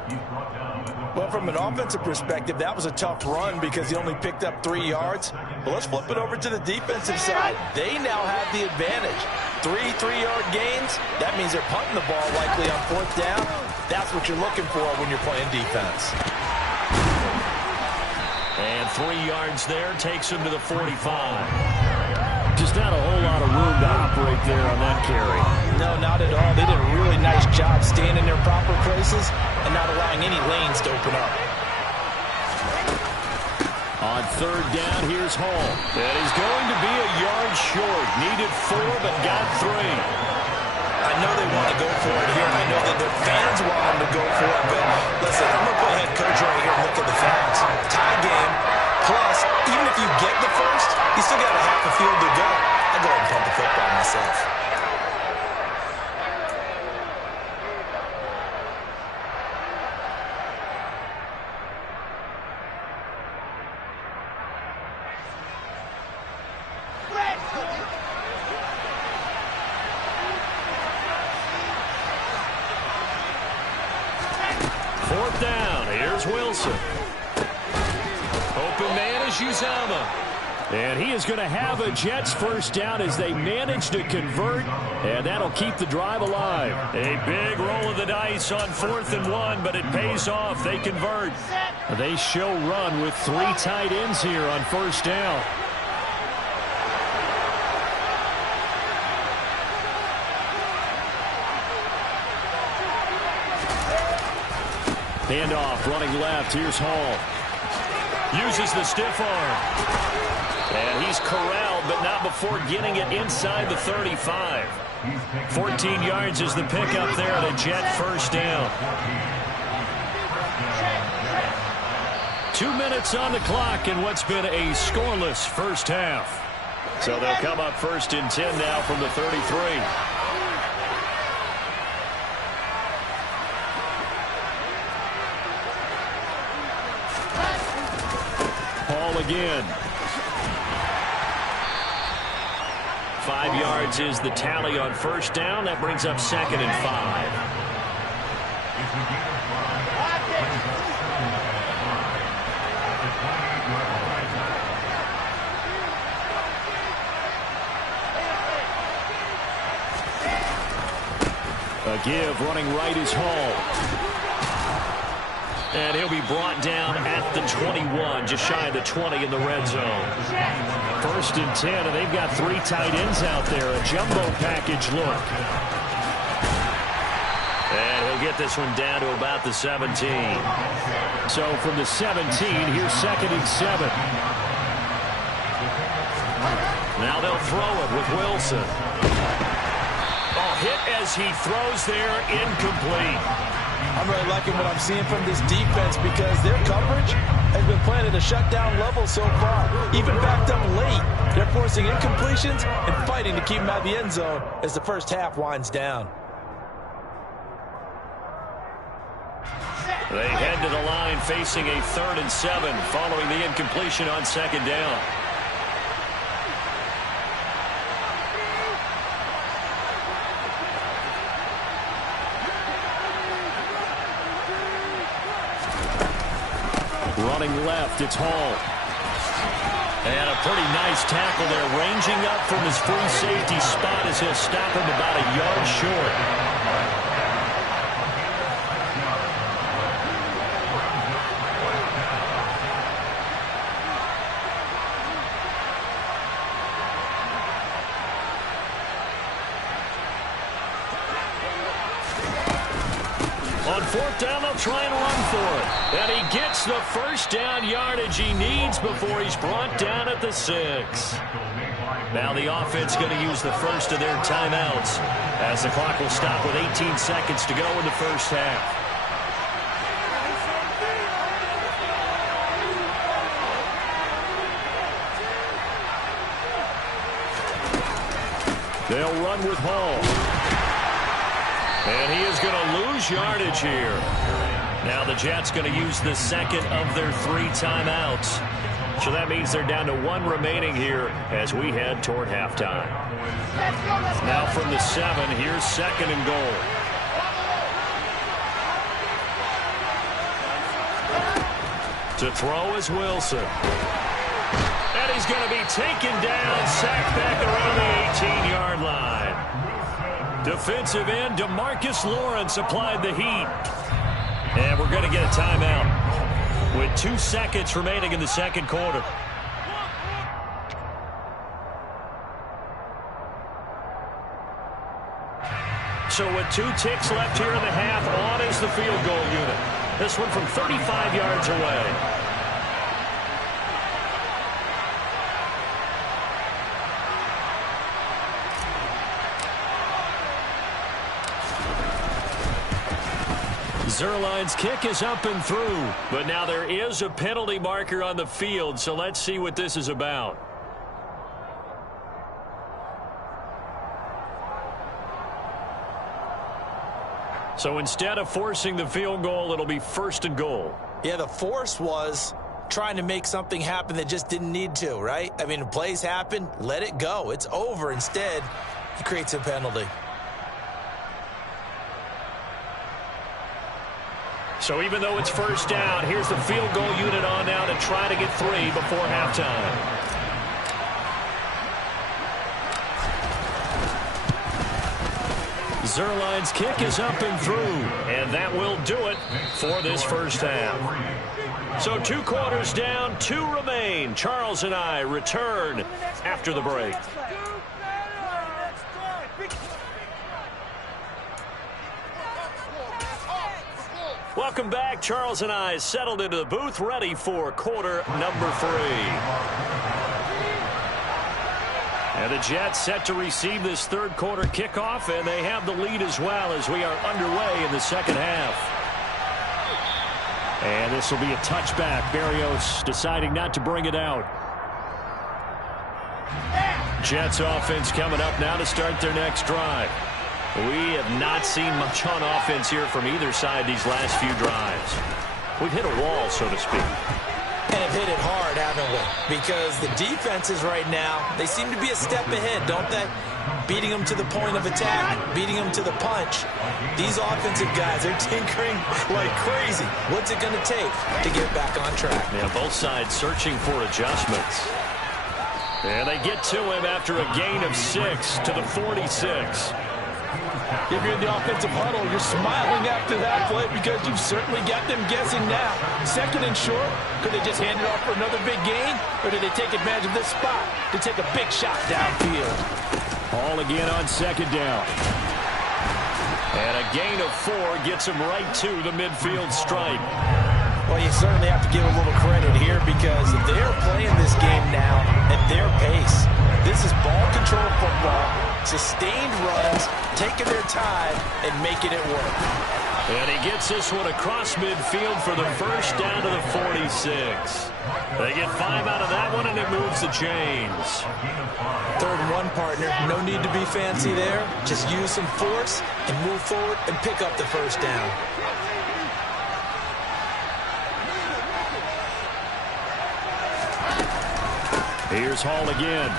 Well, from an offensive perspective, that was a tough run because he only picked up 3 yards. But let's flip it over to the defensive side. They now have the advantage. 3 3-yard gains. That means they're punting the ball likely on 4th down. That's what you're looking for when you're playing defense. And 3 yards there takes him to the 45. Just not a whole lot of room to operate there on that carry. No, not at all. They did a really nice job staying in their proper places and not allowing any lanes to open up. On 3rd down, here's Hall. That is going to be a yard short. Needed 4, but got 3. I know they want to go for it here, and I know that their fans want them to go for it, but listen, I'm going to play head coach right here and look at the fans. Tie game, plus, even if you get the first, you still got a half a field to go. I'll go ahead and punt the football myself. Fourth down. Here's Wilson. Open man is Uzama. And he is going to have a Jets first down as they manage to convert, and that'll keep the drive alive. A big roll of the dice on 4th and 1, but it pays off. They convert. They show run with 3 tight ends here on first down. Handoff, running left. Here's Hall. Uses the stiff arm. And he's corralled, but not before getting it inside the 35. 14 yards is the pickup there at a Jet first down. 2 minutes on the clock in what's been a scoreless first half. So they'll come up 1st and 10 now from the 33. Hall again. 5 yards is the tally on first down. That brings up 2nd and 5. A give, running right is Hall. And he'll be brought down at the 21, just shy of the 20 in the red zone. 1st and 10, and they've got 3 tight ends out there. A jumbo package look. And he'll get this one down to about the 17. So from the 17, here's 2nd and 7. Now they'll throw it with Wilson. Oh, hit as he throws there, incomplete. I'm really liking what I'm seeing from this defense because their coverage has been playing at a shutdown level so far. Even backed up late, they're forcing incompletions and fighting to keep them out of the end zone as the first half winds down. They head to the line facing a 3rd and 7 following the incompletion on 2nd down. Running left, it's Hall. And a pretty nice tackle there, ranging up from his free safety spot as he'll stop him about a yard short. On 4th down, they'll try and run for it. And he gets the first down yardage he needs before he's brought down at the 6. Now the offense going to use the first of their timeouts as the clock will stop with 18 seconds to go in the first half. They'll run with Hall. And he is going to lose yardage here. Now the Jets going to use the 2nd of their 3 timeouts. So that means they're down to 1 remaining here as we head toward halftime. Now from the 7, here's 2nd and goal. To throw is Wilson. And he's going to be taken down, sacked back around the 18-yard line. Defensive end DeMarcus Lawrence applied the heat. And we're going to get a timeout with 2 seconds remaining in the second quarter. So with 2 ticks left here in the half, on is the field goal unit. This one from 35 yards away. Zerline's kick is up and through, but now there is a penalty marker on the field, so let's see what this is about. So instead of forcing the field goal, it'll be 1st and goal. Yeah, the force was trying to make something happen that just didn't need to, right? I mean, plays happen, let it go. It's over. Instead, he creates a penalty. So even though it's 1st down, here's the field goal unit on now to try to get 3 before halftime. Zerline's kick is up and through, and that will do it for this first half. So 2 quarters down, 2 remain. Charles and I return after the break. Welcome back. Charles and I settled into the booth, ready for quarter number 3. And the Jets set to receive this third quarter kickoff, and they have the lead as well as we are underway in the second half. And this will be a touchback. Barrios deciding not to bring it out. Jets offense coming up now to start their next drive. We have not seen much on offense here from either side these last few drives. We've hit a wall, so to speak. And have hit it hard, haven't we? Because the defenses right now, they seem to be a step ahead, don't they? Beating them to the point of attack, beating them to the punch. These offensive guys are tinkering like crazy. What's it going to take to get back on track? Yeah, both sides searching for adjustments. And they get to him after a gain of 6 to the 46. If you're in the offensive huddle, you're smiling after that play because you've certainly got them guessing now. Second and short, could they just hand it off for another big gain? Or did they take advantage of this spot to take a big shot downfield? Ball again on second down. And a gain of 4 gets him right to the midfield stripe. Well, you certainly have to give a little credit here because they're playing this game now at their pace. This is ball control football, sustained runs, taking their time and making it work. And he gets this one across midfield for the first down to the 46. They get 5 out of that one, and it moves the chains. 3rd and 1, partner. No need to be fancy there. Just use some force and move forward and pick up the first down. Here's Hall again.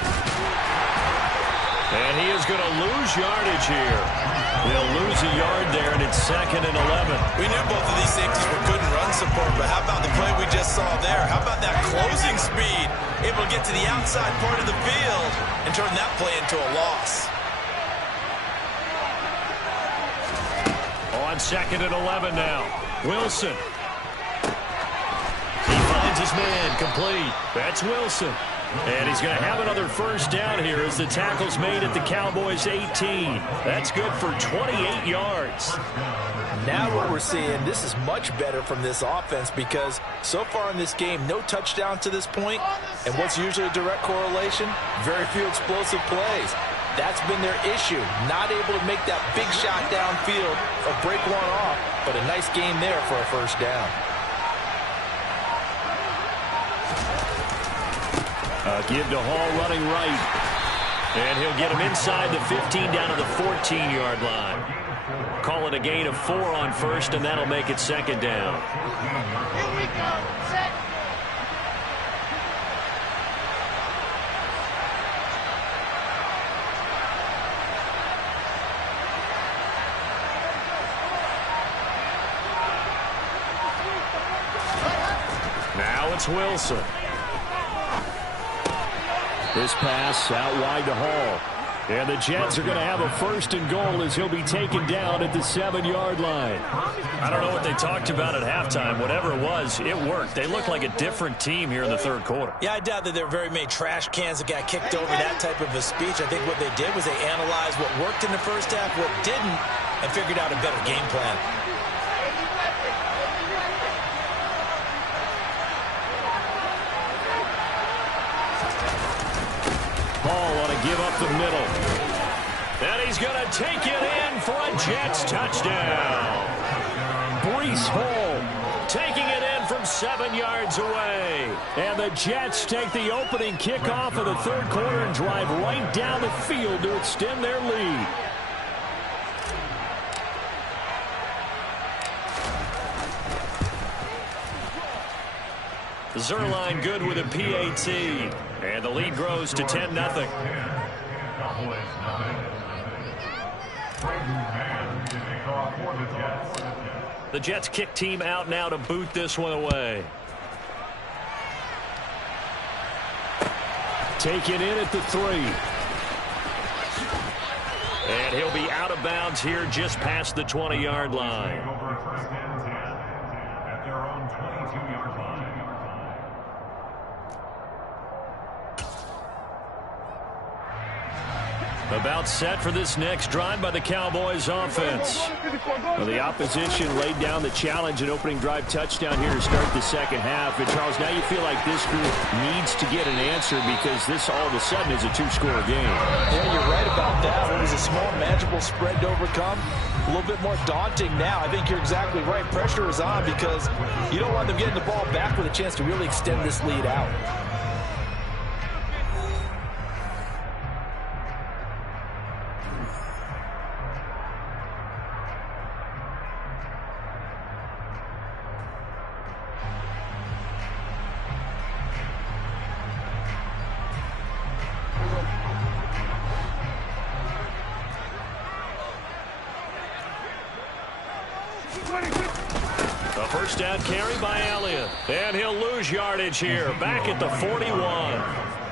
And he is going to lose yardage here. He'll lose a yard there, and it's 2nd and 11. We knew both of these safeties were good in run support, but how about the play we just saw there? How about that closing speed? Able to get to the outside part of the field and turn that play into a loss. On 2nd and 11 now. Wilson. He finds his man complete. That's Wilson. And he's going to have another first down here as the tackle's made at the Cowboys' 18. That's good for 28 yards. Now what we're seeing, this is much better from this offense because so far in this game, no touchdown to this point. And what's usually a direct correlation? Very few explosive plays. That's been their issue. Not able to make that big shot downfield or break one off. But a nice game there for a first down. Give to Hall running right. And he'll get him inside the 15 down to the 14-yard line. Call it a gain of 4 on first, and that'll make it 2nd down. Here we go. Set. Now it's Wilson. This pass out wide to Hall. And the Jets are going to have a 1st and goal as he'll be taken down at the 7-yard line. I don't know what they talked about at halftime. Whatever it was, it worked. They look like a different team here in the 3rd quarter. Yeah, I doubt that there are very many trash cans that got kicked over that type of a speech. I think what they did was they analyzed what worked in the first half, what didn't, and figured out a better game plan. Hall on a give up the middle. And he's going to take it in for a Jets touchdown. Breece Hall taking it in from 7 yards away. And the Jets take the opening kickoff of the 3rd quarter and drive right down the field to extend their lead. Zerline good with a PAT. And the lead grows to 10-0. The Jets kick team out now to boot this one away. Taken in at the 3. And he'll be out of bounds here just past the 20-yard line. At their own 22-yard line. About set for this next drive by the Cowboys offense. Well, the opposition laid down the challenge and opening drive touchdown here to start the second half. And, Charles, now you feel like this group needs to get an answer because this all of a sudden is a two-score game. Yeah, you're right about that. It was a small, manageable spread to overcome. A little bit more daunting now. I think you're exactly right. Pressure is on because you don't want them getting the ball back with a chance to really extend this lead out. A first down carry by Elliott. And he'll lose yardage here. Back at the 41.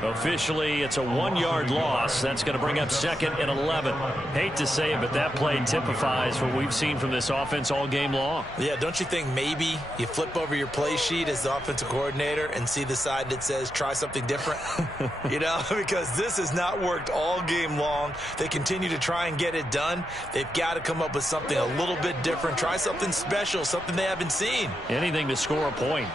Officially, it's a 1-yard loss. That's going to bring up 2nd and 11. Hate to say it, but that play typifies what we've seen from this offense all game long. Yeah, don't you think maybe you flip over your play sheet as the offensive coordinator and see the side that says try something different? You know, because this has not worked all game long. They continue to try and get it done. They've got to come up with something a little bit different. Try something special, something they haven't seen. Anything to score a point.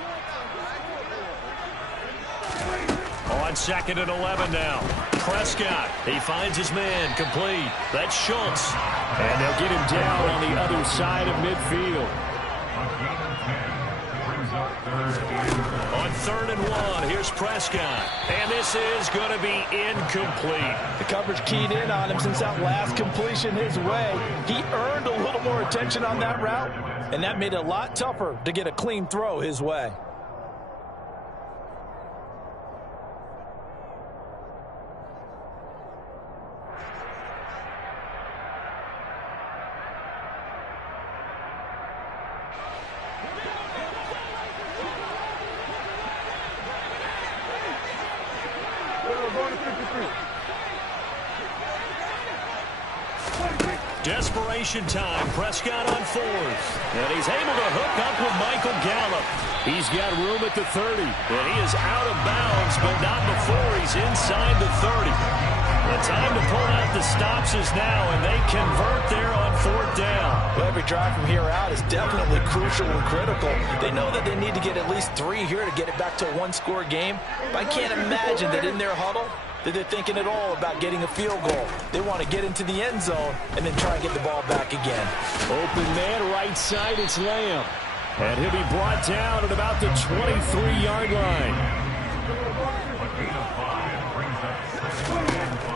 On 2nd and 11 now. Prescott, he finds his man, complete. That's Schultz. And they'll get him down on the other side of midfield. On 3rd and 1, here's Prescott. And this is going to be incomplete. The coverage keyed in on him since that last completion his way. He earned a little more attention on that route, and that made it a lot tougher to get a clean throw his way. Desperation time. Prescott on 4th. And he's able to hook up with Michael Gallup. He's got room at the 30. And he is out of bounds, but not before he's inside the 30. The time to pull out the stops is now, and they convert there on 4th down. Well, every drive from here out is definitely crucial and critical. They know that they need to get at least 3 here to get it back to a 1-score game. But I can't imagine that in their huddle that they're thinking at all about getting a field goal. They want to get into the end zone and then try and get the ball back again. Open man, right side, it's Lamb. And he'll be brought down at about the 23-yard line.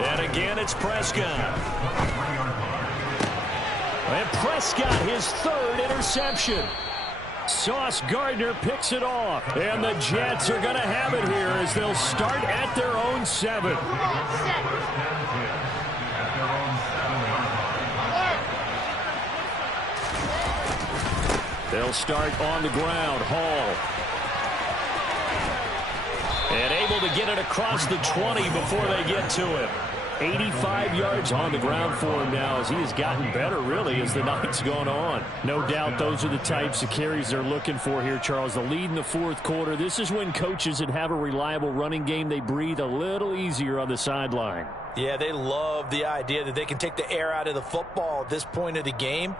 And again, it's Prescott. And Prescott, his 3rd interception. Sauce Gardner picks it off. And the Jets are going to have it here as they'll start at their own 7. They'll start on the ground. Hall. And able to get it across the 20 before they get to him. 85 yards on the ground for him now as he has gotten better, really, as the night's gone on. No doubt those are the types of carries they're looking for here, Charles. The lead in the 4th quarter. This is when coaches that have a reliable running game, they breathe a little easier on the sideline. Yeah, they love the idea that they can take the air out of the football at this point of the game.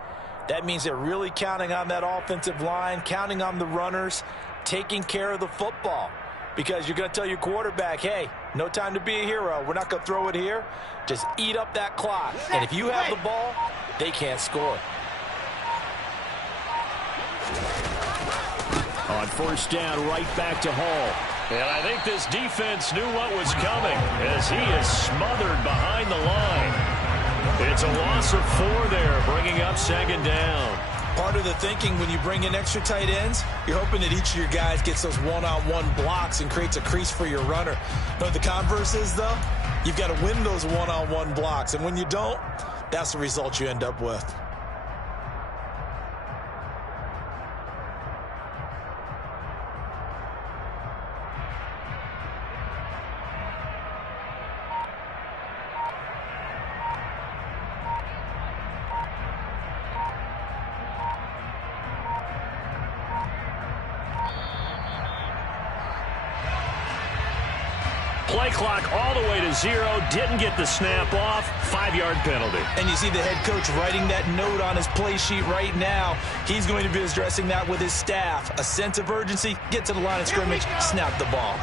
That means they're really counting on that offensive line, counting on the runners, taking care of the football. Because you're going to tell your quarterback, hey, no time to be a hero. We're not going to throw it here. Just eat up that clock. And if you have the ball, they can't score. On 1st down, right back to Hall. And I think this defense knew what was coming as he is smothered behind the line. It's a loss of 4 there, bringing up 2nd down. Part of the thinking when you bring in extra tight ends, you're hoping that each of your guys gets those one-on-one blocks and creates a crease for your runner. But the converse is, though, you've got to win those one-on-one blocks. And when you don't, that's the result you end up with. Play clock all the way to 0. Didn't get the snap off. 5-yard penalty. And you see the head coach writing that note on his play sheet right now. He's going to be addressing that with his staff. A sense of urgency, get to the line of scrimmage, snap the ball.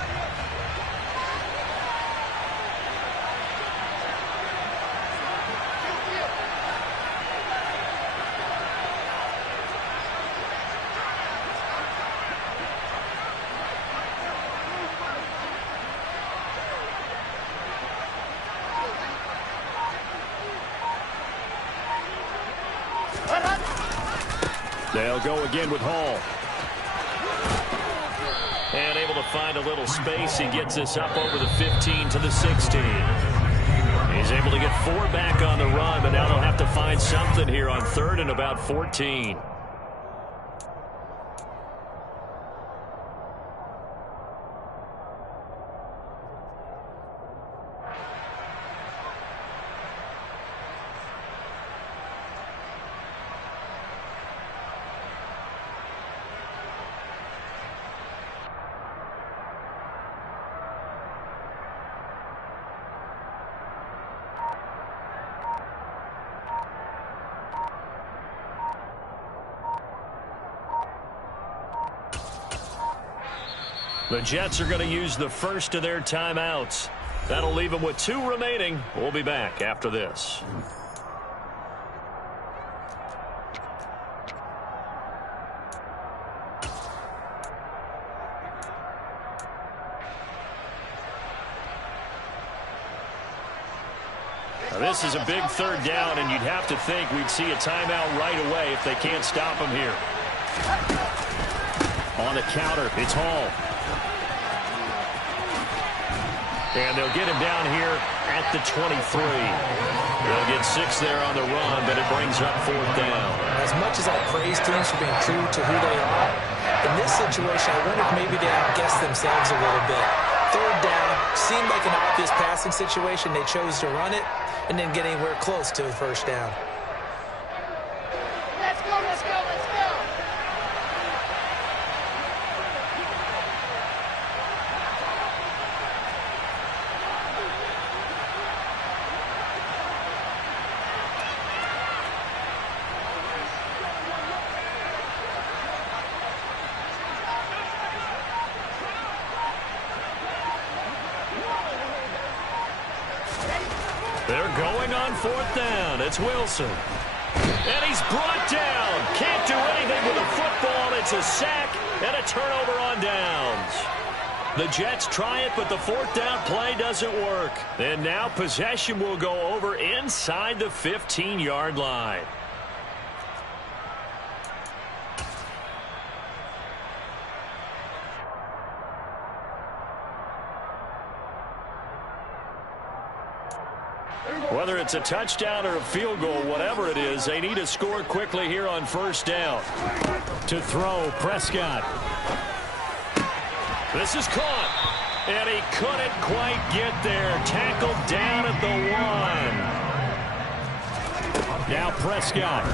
They'll go again with Hall. And able to find a little space. He gets this up over the 15 to the 16. He's able to get 4 back on the run, but now they'll have to find something here on 3rd and about 14. The Jets are going to use the first of their timeouts. That'll leave them with 2 remaining. We'll be back after this. Now this is a big 3rd down, and you'd have to think we'd see a timeout right away if they can't stop him here. On the counter, it's Hall. And they'll get him down here at the 23. They'll get 6 there on the run, but it brings up 4th down. As much as I praise teams for being true to who they are, in this situation, I wonder if maybe they outguessed themselves a little bit. 3rd down, seemed like an obvious passing situation. They chose to run it and didn't get anywhere close to a 1st down. Let's go, let's go, let's go. They're going on 4th down. It's Wilson. And he's brought down. Can't do anything with the football. It's a sack and a turnover on downs. The Jets try it, but the 4th down play doesn't work. And now possession will go over inside the 15-yard line. Whether it's a touchdown or a field goal, whatever it is, they need to score quickly here on 1st down. To throw, Prescott. This is caught. And he couldn't quite get there. Tackled down at the 1. Now Prescott.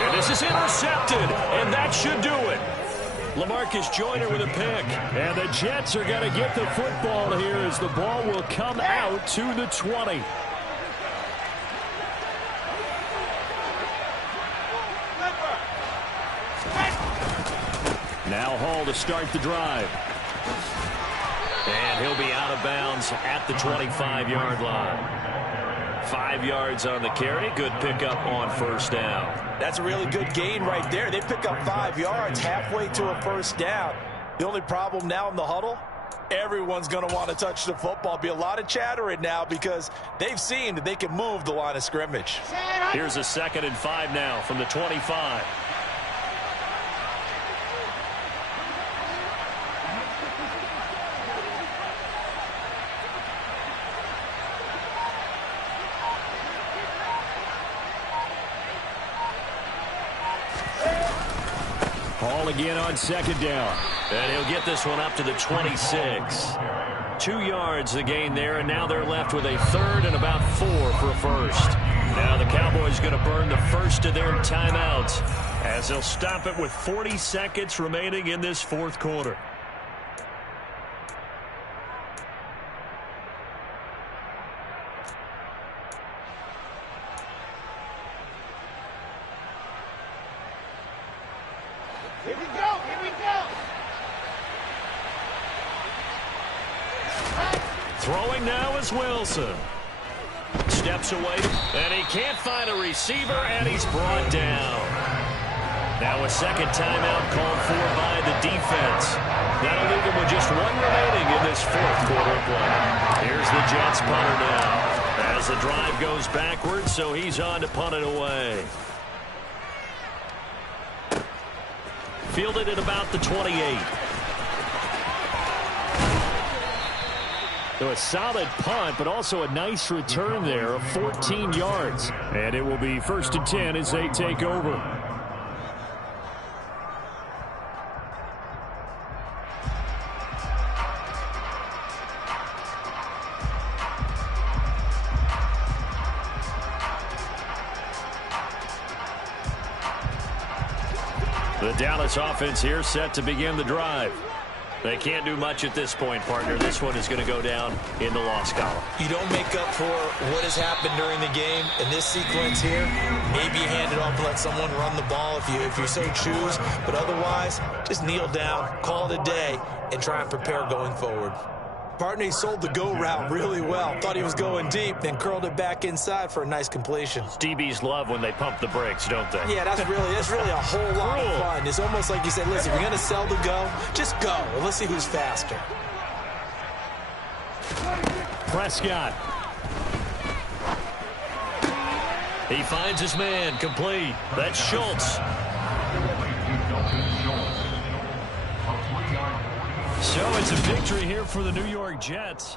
And this is intercepted. And that should do it. LaMarcus Joyner with a pick. And the Jets are going to get the football here as the ball will come out to the 20. Now Hall to start the drive. And he'll be out of bounds at the 25-yard line. 5 yards on the carry. Good pickup on 1st down. That's a really good gain right there. They pick up 5 yards halfway to a 1st down. The only problem now in the huddle, everyone's going to want to touch the football. Be a lot of chattering now because they've seen that they can move the line of scrimmage. Here's a 2nd and 5 now from the 25. Hall again on 2nd down. And he'll get this one up to the 26. 2 yards the gain there, and now they're left with a 3rd and about 4 for a 1st. Now the Cowboys going to burn the first of their timeouts as they'll stop it with 40 seconds remaining in this 4th quarter. Here we go. Here we go. Throwing now is Wilson. Steps away, and he can't find a receiver, and he's brought down. Now a second timeout called for by the defense. That'll leave them with just one remaining in this fourth quarter of play. Here's the Jets punter now, as the drive goes backwards, so he's on to punt it away. Fielded at about the 28. So a solid punt, but also a nice return there of 14 yards. And it will be 1st and 10 as they take over. The Dallas offense here set to begin the drive. They can't do much at this point, partner. This one is going to go down in the loss column. You don't make up for what has happened during the game. In this sequence here, maybe you hand it off and let someone run the ball if you so choose. But otherwise, just kneel down, call it a day, and try and prepare going forward. Partner, he sold the go route really well. Thought he was going deep, then curled it back inside for a nice completion. DBs love when they pump the brakes, don't they? Yeah, that's really a whole lot of fun. It's almost like you said, listen, if you're going to sell the go, just go. And let's see who's faster. Prescott. He finds his man, complete. That's Schultz. So it's a victory here for the New York Jets.